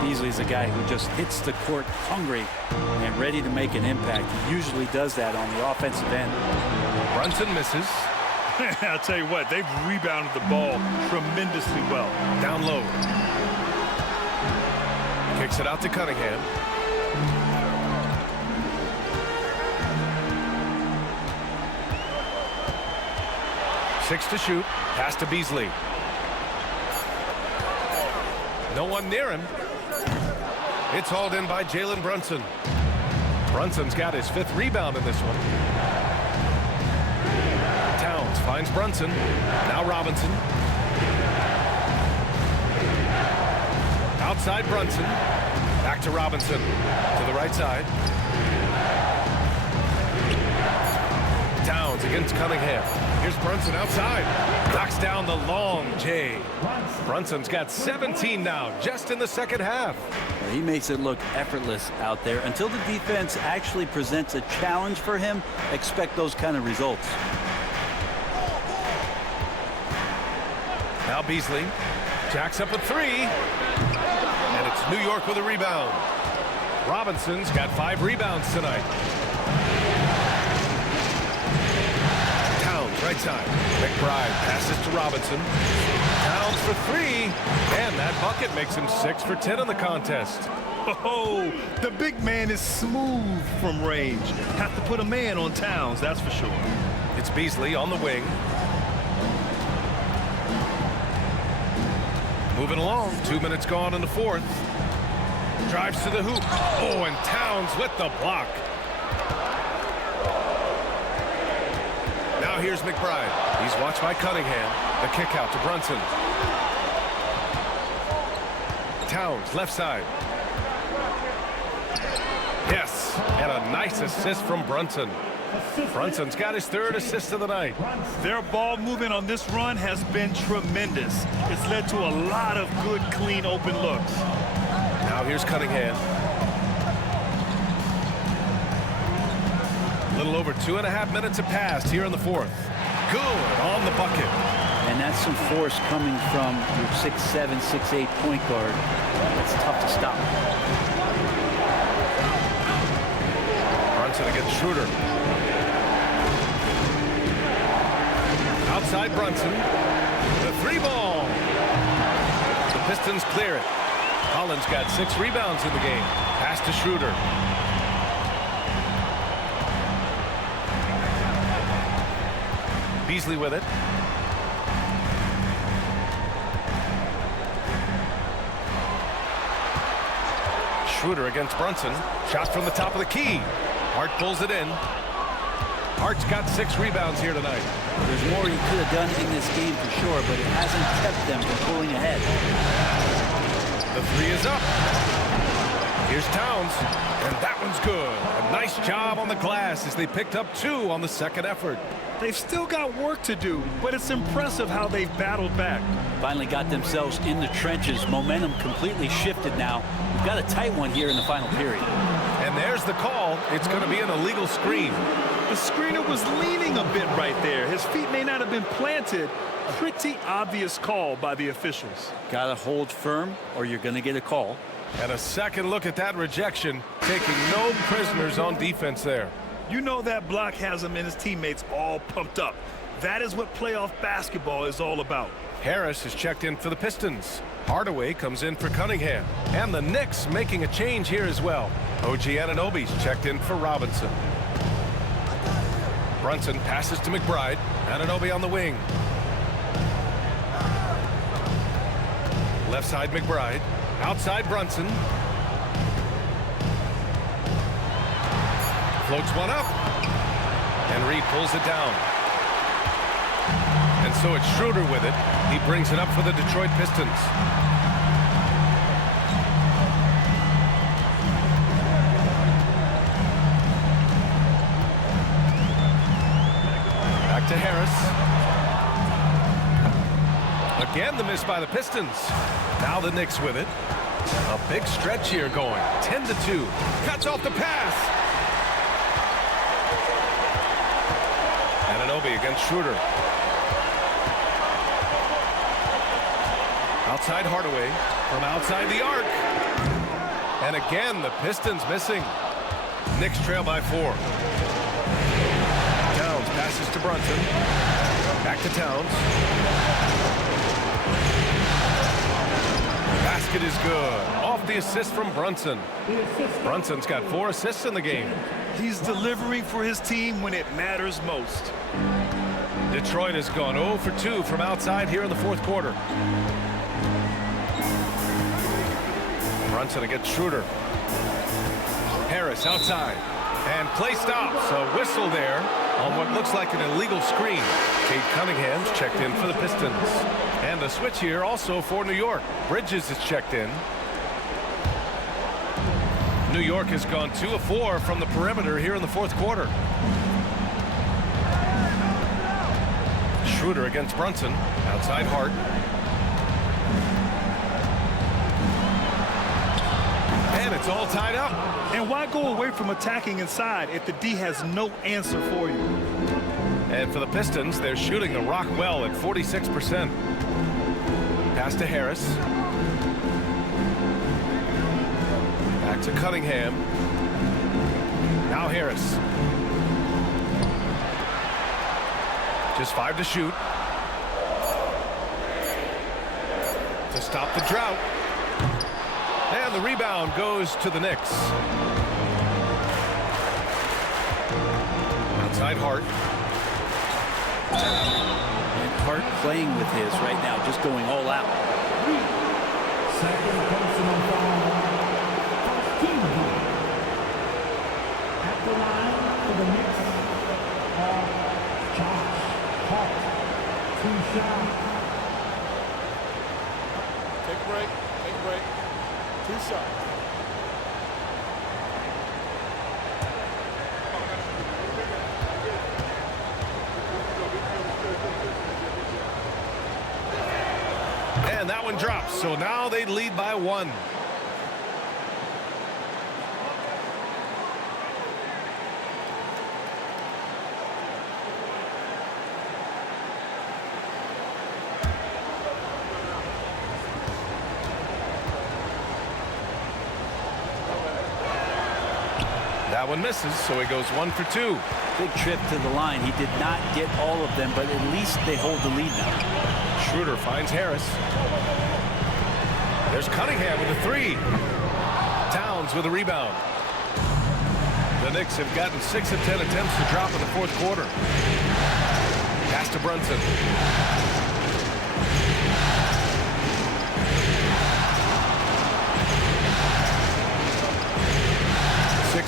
Beasley's a guy who just hits the court hungry and ready to make an impact. He usually does that on the offensive end. Brunson misses. I'll tell you what, they've rebounded the ball tremendously well. Down low. Kicks it out to Cunningham. Six to shoot. Pass to Beasley. No one near him. It's hauled in by Jalen Brunson. Brunson's got his 5th rebound in this one. Towns finds Brunson. Now Robinson. Outside Brunson. Back to Robinson. To the right side. Towns against Cunningham. Here's Brunson outside. Knocks down the long J. Brunson's got 17 now, just in the second half. He makes it look effortless out there. Until the defense actually presents a challenge for him, expect those kind of results. Now Beasley jacks up a 3. And it's New York with a rebound. Robinson's got 5 rebounds tonight. Towns, right side. McBride passes to Robinson. Towns for 3. And that bucket makes him 6 for 10 in the contest. Oh, the big man is smooth from range. Have to put a man on Towns, that's for sure. It's Beasley on the wing. Moving along, 2 minutes gone in the 4th. Drives to the hoop. Oh, and Towns with the block. Now here's McBride. He's watched by Cunningham. The kick out to Brunson. Towns, left side. Yes, and a nice assist from Brunson. Brunson's got his 3rd assist of the night. Their ball movement on this run has been tremendous. It's led to a lot of good, clean, open looks. Now here's Cunningham. A little over 2.5 minutes have passed here in the 4th. Good on the bucket. And that's some force coming from your 6'7", 6'8" point guard. That's tough to stop. Brunson against Schroeder. Outside Brunson. The 3-ball. The Pistons clear it. Collins got 6 rebounds in the game. Pass to Schroeder. Beasley with it. Schroeder against Brunson. Shot from the top of the key. Hart pulls it in. Hart's got 6 rebounds here tonight. There's more he could have done in this game for sure, but it hasn't kept them from pulling ahead. The 3 is up. Here's Towns, and that one's good. A nice job on the glass as they picked up 2 on the 2nd effort. They've still got work to do, but it's impressive how they've battled back. Finally got themselves in the trenches. Momentum completely shifted now. We've got a tight one here in the final period. And there's the call. It's going to be an illegal screen. The screener was leaning a bit right there. His feet may not have been planted. Pretty obvious call by the officials. Got to hold firm or you're going to get a call. And a second look at that rejection, taking no prisoners on defense there. You know that block has him and his teammates all pumped up. That is what playoff basketball is all about. Harris is checked in for the Pistons. Hardaway comes in for Cunningham. And the Knicks making a change here as well. OG Anunoby's checked in for Robinson. Brunson passes to McBride. Anunoby on the wing. Left side McBride. Outside Brunson. Floats one up. And Reed pulls it down. And so it's Schroeder with it. He brings it up for the Detroit Pistons. Back to Harris. Again, the miss by the Pistons. Now the Knicks with it. A big stretch here going. 10-2. Cuts off the pass. Anunoby against Schroeder. Outside Hardaway from outside the arc. And again, the Pistons missing. Knicks trail by 4. Towns passes to Brunson. Back to Towns. Basket is good. Off the assist from Brunson. Brunson's got 4 assists in the game. He's delivering for his team when it matters most. Detroit has gone 0 for 2 from outside here in the 4th quarter. Brunson against Schroeder. Harris outside. And play stops. A whistle there on what looks like an illegal screen. Cade Cunningham's checked in for the Pistons. And a switch here also for New York. Bridges is checked in. New York has gone 2 of 4 from the perimeter here in the 4th quarter. Schroeder against Brunson. Outside Hart. And it's all tied up. And why go away from attacking inside if the D has no answer for you? And for the Pistons, they're shooting the rock well at 46%. Pass to Harris. Back to Cunningham. Now Harris. Just 5 to shoot. To stop the drought. And the rebound goes to the Knicks. Outside Hart. And Hart playing with his right now, just going all out. Second personal foul. At the line for the Knicks, Josh Hart. 2 shots. Take a break. Take a break. 2 shots. that one drops. So now they lead by 1. That one misses, so he goes 1 for 2. Big trip to the line. He did not get all of them, but at least they hold the lead now. Schroeder finds Harris. There's Cunningham with a 3. Towns with a rebound. The Knicks have gotten 6 of 10 attempts to drop in the fourth quarter. Pass to Brunson.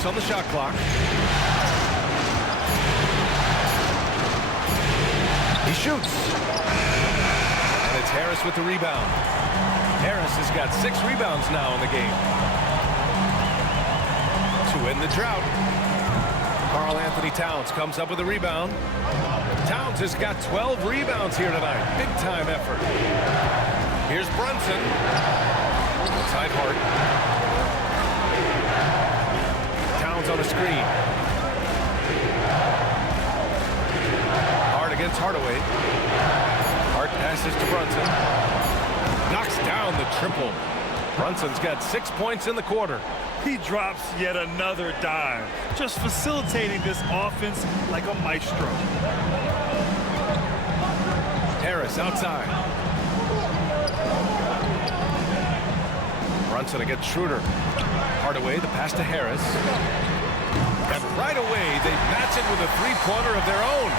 On the shot clock. He shoots. And it's Harris with the rebound. Harris has got 6 rebounds now in the game. To end the drought. Karl Anthony Towns comes up with a rebound. Towns has got 12 rebounds here tonight. Big time effort. Here's Brunson. Inside Hart. On a screen. Hart against Hardaway. Hart passes to Brunson. Knocks down the triple. Brunson's got 6 points in the quarter. He drops yet another dime, just facilitating this offense like a maestro. Harris outside. Brunson against Schroeder. Hardaway, the pass to Harris. And right away, they match it with a three-pointer of their own.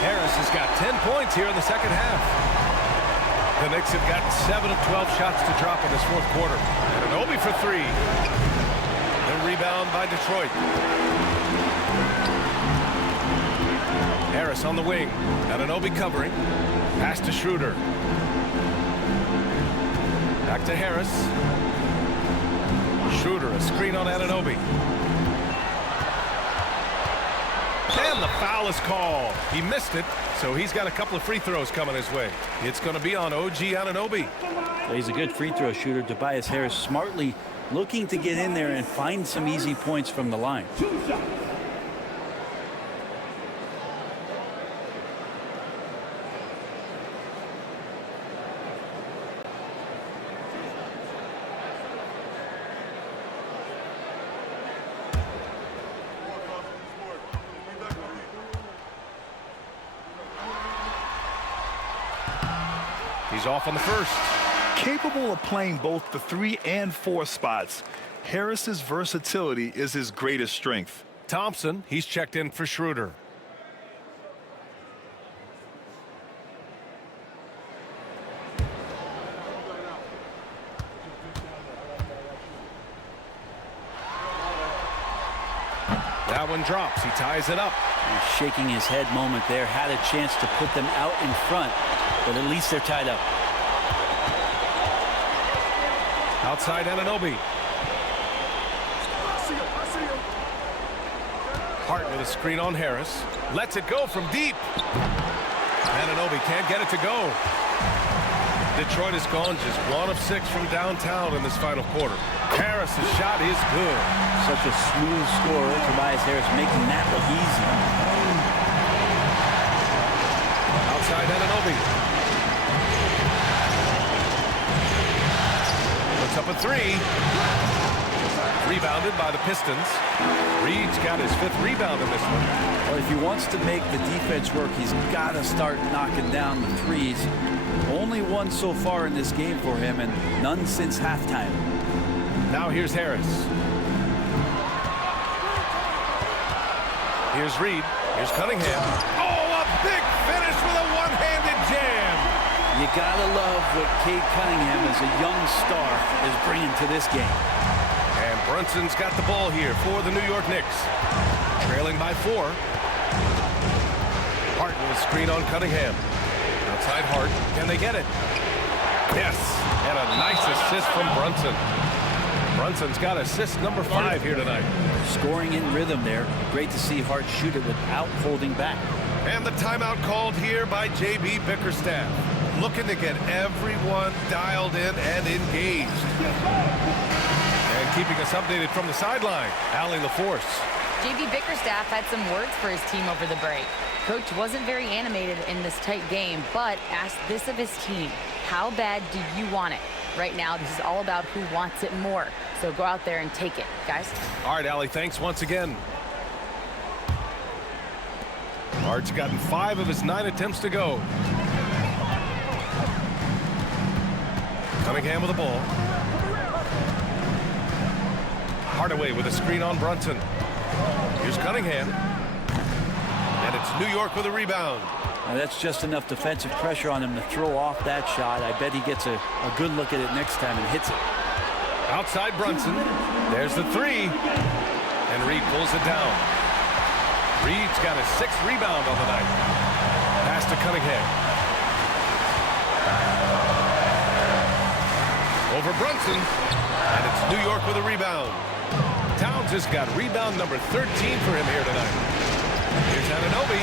Harris has got 10 points here in the second half. The Knicks have gotten 7 of 12 shots to drop in this fourth quarter. And an Obi for 3. The rebound by Detroit. Harris on the wing. Anunoby covering. Pass to Schroeder. Back to Harris. Schroeder, a screen on Anunoby. And the foul is called. He missed it, so he's got a couple of free throws coming his way. It's going to be on OG Anunoby. He's a good free throw shooter. Tobias Harris smartly looking to get in there and find some easy points from the line. He's off on the first. Capable of playing both the 3 and 4 spots, Harris's versatility is his greatest strength. Thompson, he's checked in for Schroeder. That one drops. He ties it up. He's shaking his head moment there. Had a chance to put them out in front, but at least they're tied up. Outside Anunoby. Hart with a screen on Harris. Lets it go from deep. Anunoby can't get it to go. Detroit has gone just 1 of 6 from downtown in this final quarter. Harris's shot is good. Such a smooth scorer. Tobias Harris making that look easy. Outside Anunoby. Puts up a 3. Rebounded by the Pistons. Reed's got his 5th rebound in this one. Well, if he wants to make the defense work, he's got to start knocking down the threes. Only 1 so far in this game for him, and none since halftime. Now here's Harris. Here's Reed. Here's Cunningham. Oh, a big finish with a one-handed jam. You gotta love what Cade Cunningham, as a young star, is bringing to this game. And Brunson's got the ball here for the New York Knicks. Trailing by 4. Hart with a screen on Cunningham. Outside Hart. Can they get it? Yes. And a nice assist from Brunson. Brunson's got assist number 5 here tonight. Scoring in rhythm there. Great to see Hart shoot it without holding back. And the timeout called here by J.B. Bickerstaff. looking to get everyone dialed in and engaged. And keeping us updated from the sideline, Allie LaForce. JV Bickerstaff had some words for his team over the break. Coach wasn't very animated in this tight game, but asked this of his team: how bad do you want it? Right now, this is all about who wants it more. So go out there and take it, guys. All right, Allie, thanks once again. Hart's gotten 5 of his 9 attempts to go. Cunningham with the ball. Hardaway with a screen on Brunson. Here's Cunningham. And it's New York with a rebound. Now that's just enough defensive pressure on him to throw off that shot. I bet he gets a good look at it next time and hits it. Outside Brunson. There's the 3. And Reed pulls it down. Reed's got his 6th rebound on the night. Pass to Cunningham. Over Brunson. And it's New York with a rebound. Towns has got rebound number 13 for him here tonight. Here's Anunoby.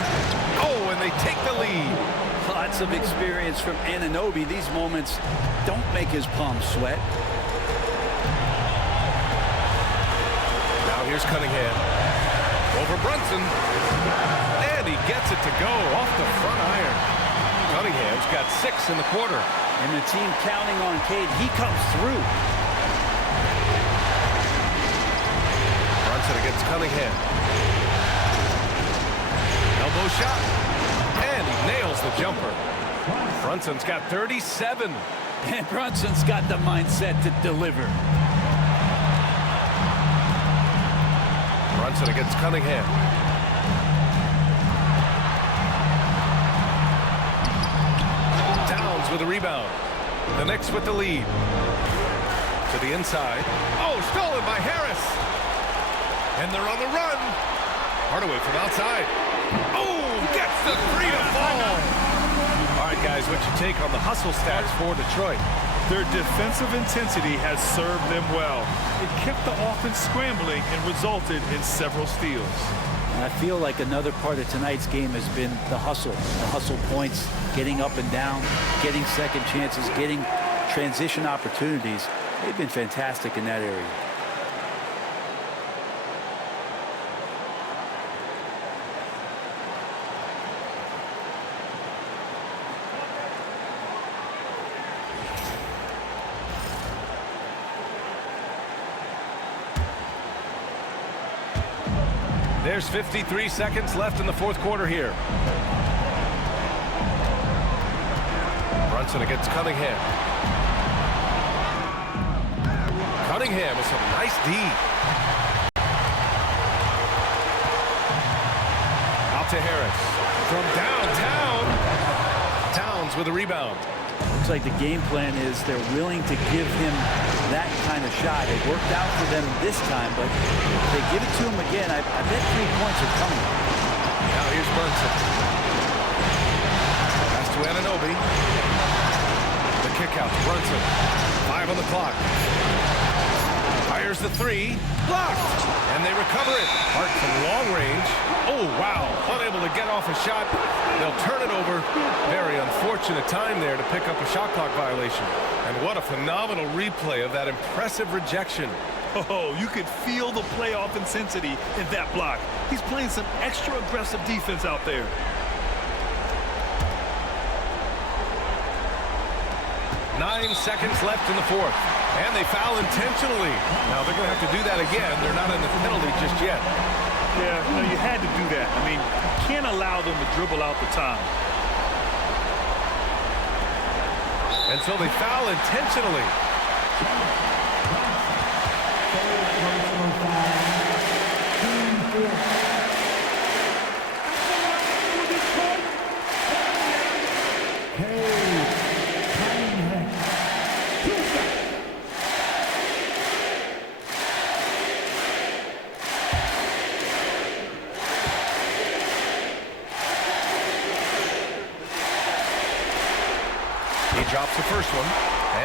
Oh, and they take the lead. Lots of experience from Anunoby. These moments don't make his palms sweat. Now here's Cunningham. Over Brunson. And he gets it to go off the front iron. Cunningham's got 6 in the quarter. And the team counting on Cade. He comes through. Brunson against Cunningham. Elbow shot. And he nails the jumper. Brunson's got 37. And Brunson's got the mindset to deliver. Brunson against Cunningham. Towns with a rebound. The Knicks with the lead. To the inside. Oh, stolen by Harris. And they're on the run. Hardaway from outside. Oh, gets the 3 to fall. All right, guys, what's your take on the hustle stats for Detroit? Their defensive intensity has served them well. It kept the offense scrambling and resulted in several steals. And I feel like another part of tonight's game has been the hustle points, getting up and down, getting second chances, getting transition opportunities. They've been fantastic in that area. There's 53 seconds left in the 4th quarter here. Brunson against Cunningham. Cunningham with some nice D. Out to Harris. From downtown. Towns with a rebound. Looks like the game plan is they're willing to give him that kind of shot. It worked out for them this time, but if they give it to him again, I bet 3 points are coming. Now here's Brunson. Pass to Anunoby. The kick out to Brunson. 5 on the clock. Fires the 3. Blocked. And they recover it. Hart from long range. Oh, wow. Unable to get off a shot. They'll turn it over. Very unfortunate time there to pick up a shot clock violation. And what a phenomenal replay of that impressive rejection. Oh, you could feel the playoff intensity in that block. He's playing some extra aggressive defense out there. Nine seconds left in the 4th. And they foul intentionally. Now they're going to have to do that again. They're not in the penalty just yet. Yeah, no, you had to do that. I mean, you can't allow them to dribble out the time. And so they foul intentionally. He drops the first one,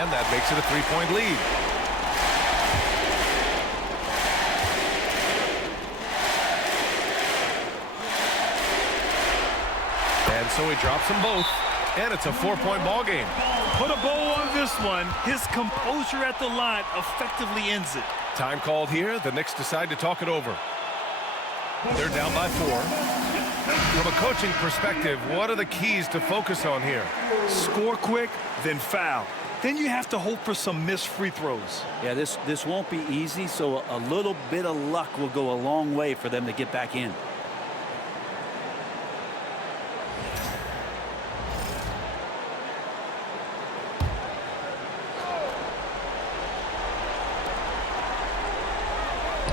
and that makes it a 3-point lead. And And so he drops them both, and it's a 4-point ball game. Put a bow on this one. His composure at the line effectively ends it. Time called here. The Knicks decide to talk it over. They're down by 4. From a coaching perspective, what are the keys to focus on here? Score quick, then foul. Then you have to hope for some missed free throws. Yeah, this won't be easy, so a little bit of luck will go a long way for them to get back in.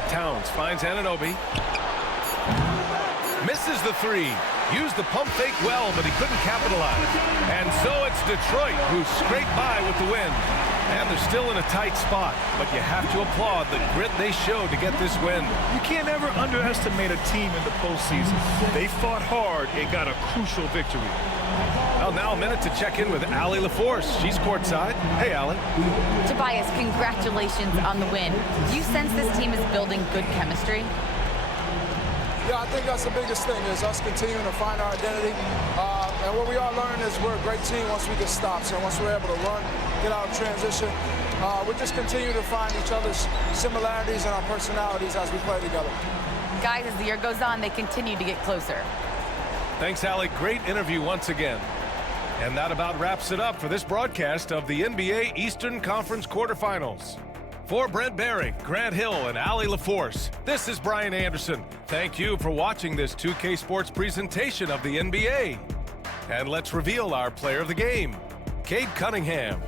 Towns finds Anunoby. Misses the 3. Used the pump fake well, but he couldn't capitalize. And so it's Detroit who scraped by with the win. And they're still in a tight spot, but you have to applaud the grit they showed to get this win. You can't ever underestimate a team in the postseason. They fought hard and got a crucial victory. Well, now a minute to check in with Allie LaForce. She's courtside. Hey, Allie. Tobias, congratulations on the win. Do you sense this team is building good chemistry? Yeah, I think that's the biggest thing is us continuing to find our identity. And what we are learning is we're a great team once we get stops. And once we're able to run, get out of transition, we just continue to find each other's similarities and our personalities as we play together. Guys, as the year goes on, they continue to get closer. Thanks, Allie. Great interview once again. And that about wraps it up for this broadcast of the NBA Eastern Conference quarterfinals. For Brent Barry, Grant Hill, and Allie LaForce, this is Brian Anderson. Thank you for watching this 2K Sports presentation of the NBA. And let's reveal our player of the game, Cade Cunningham.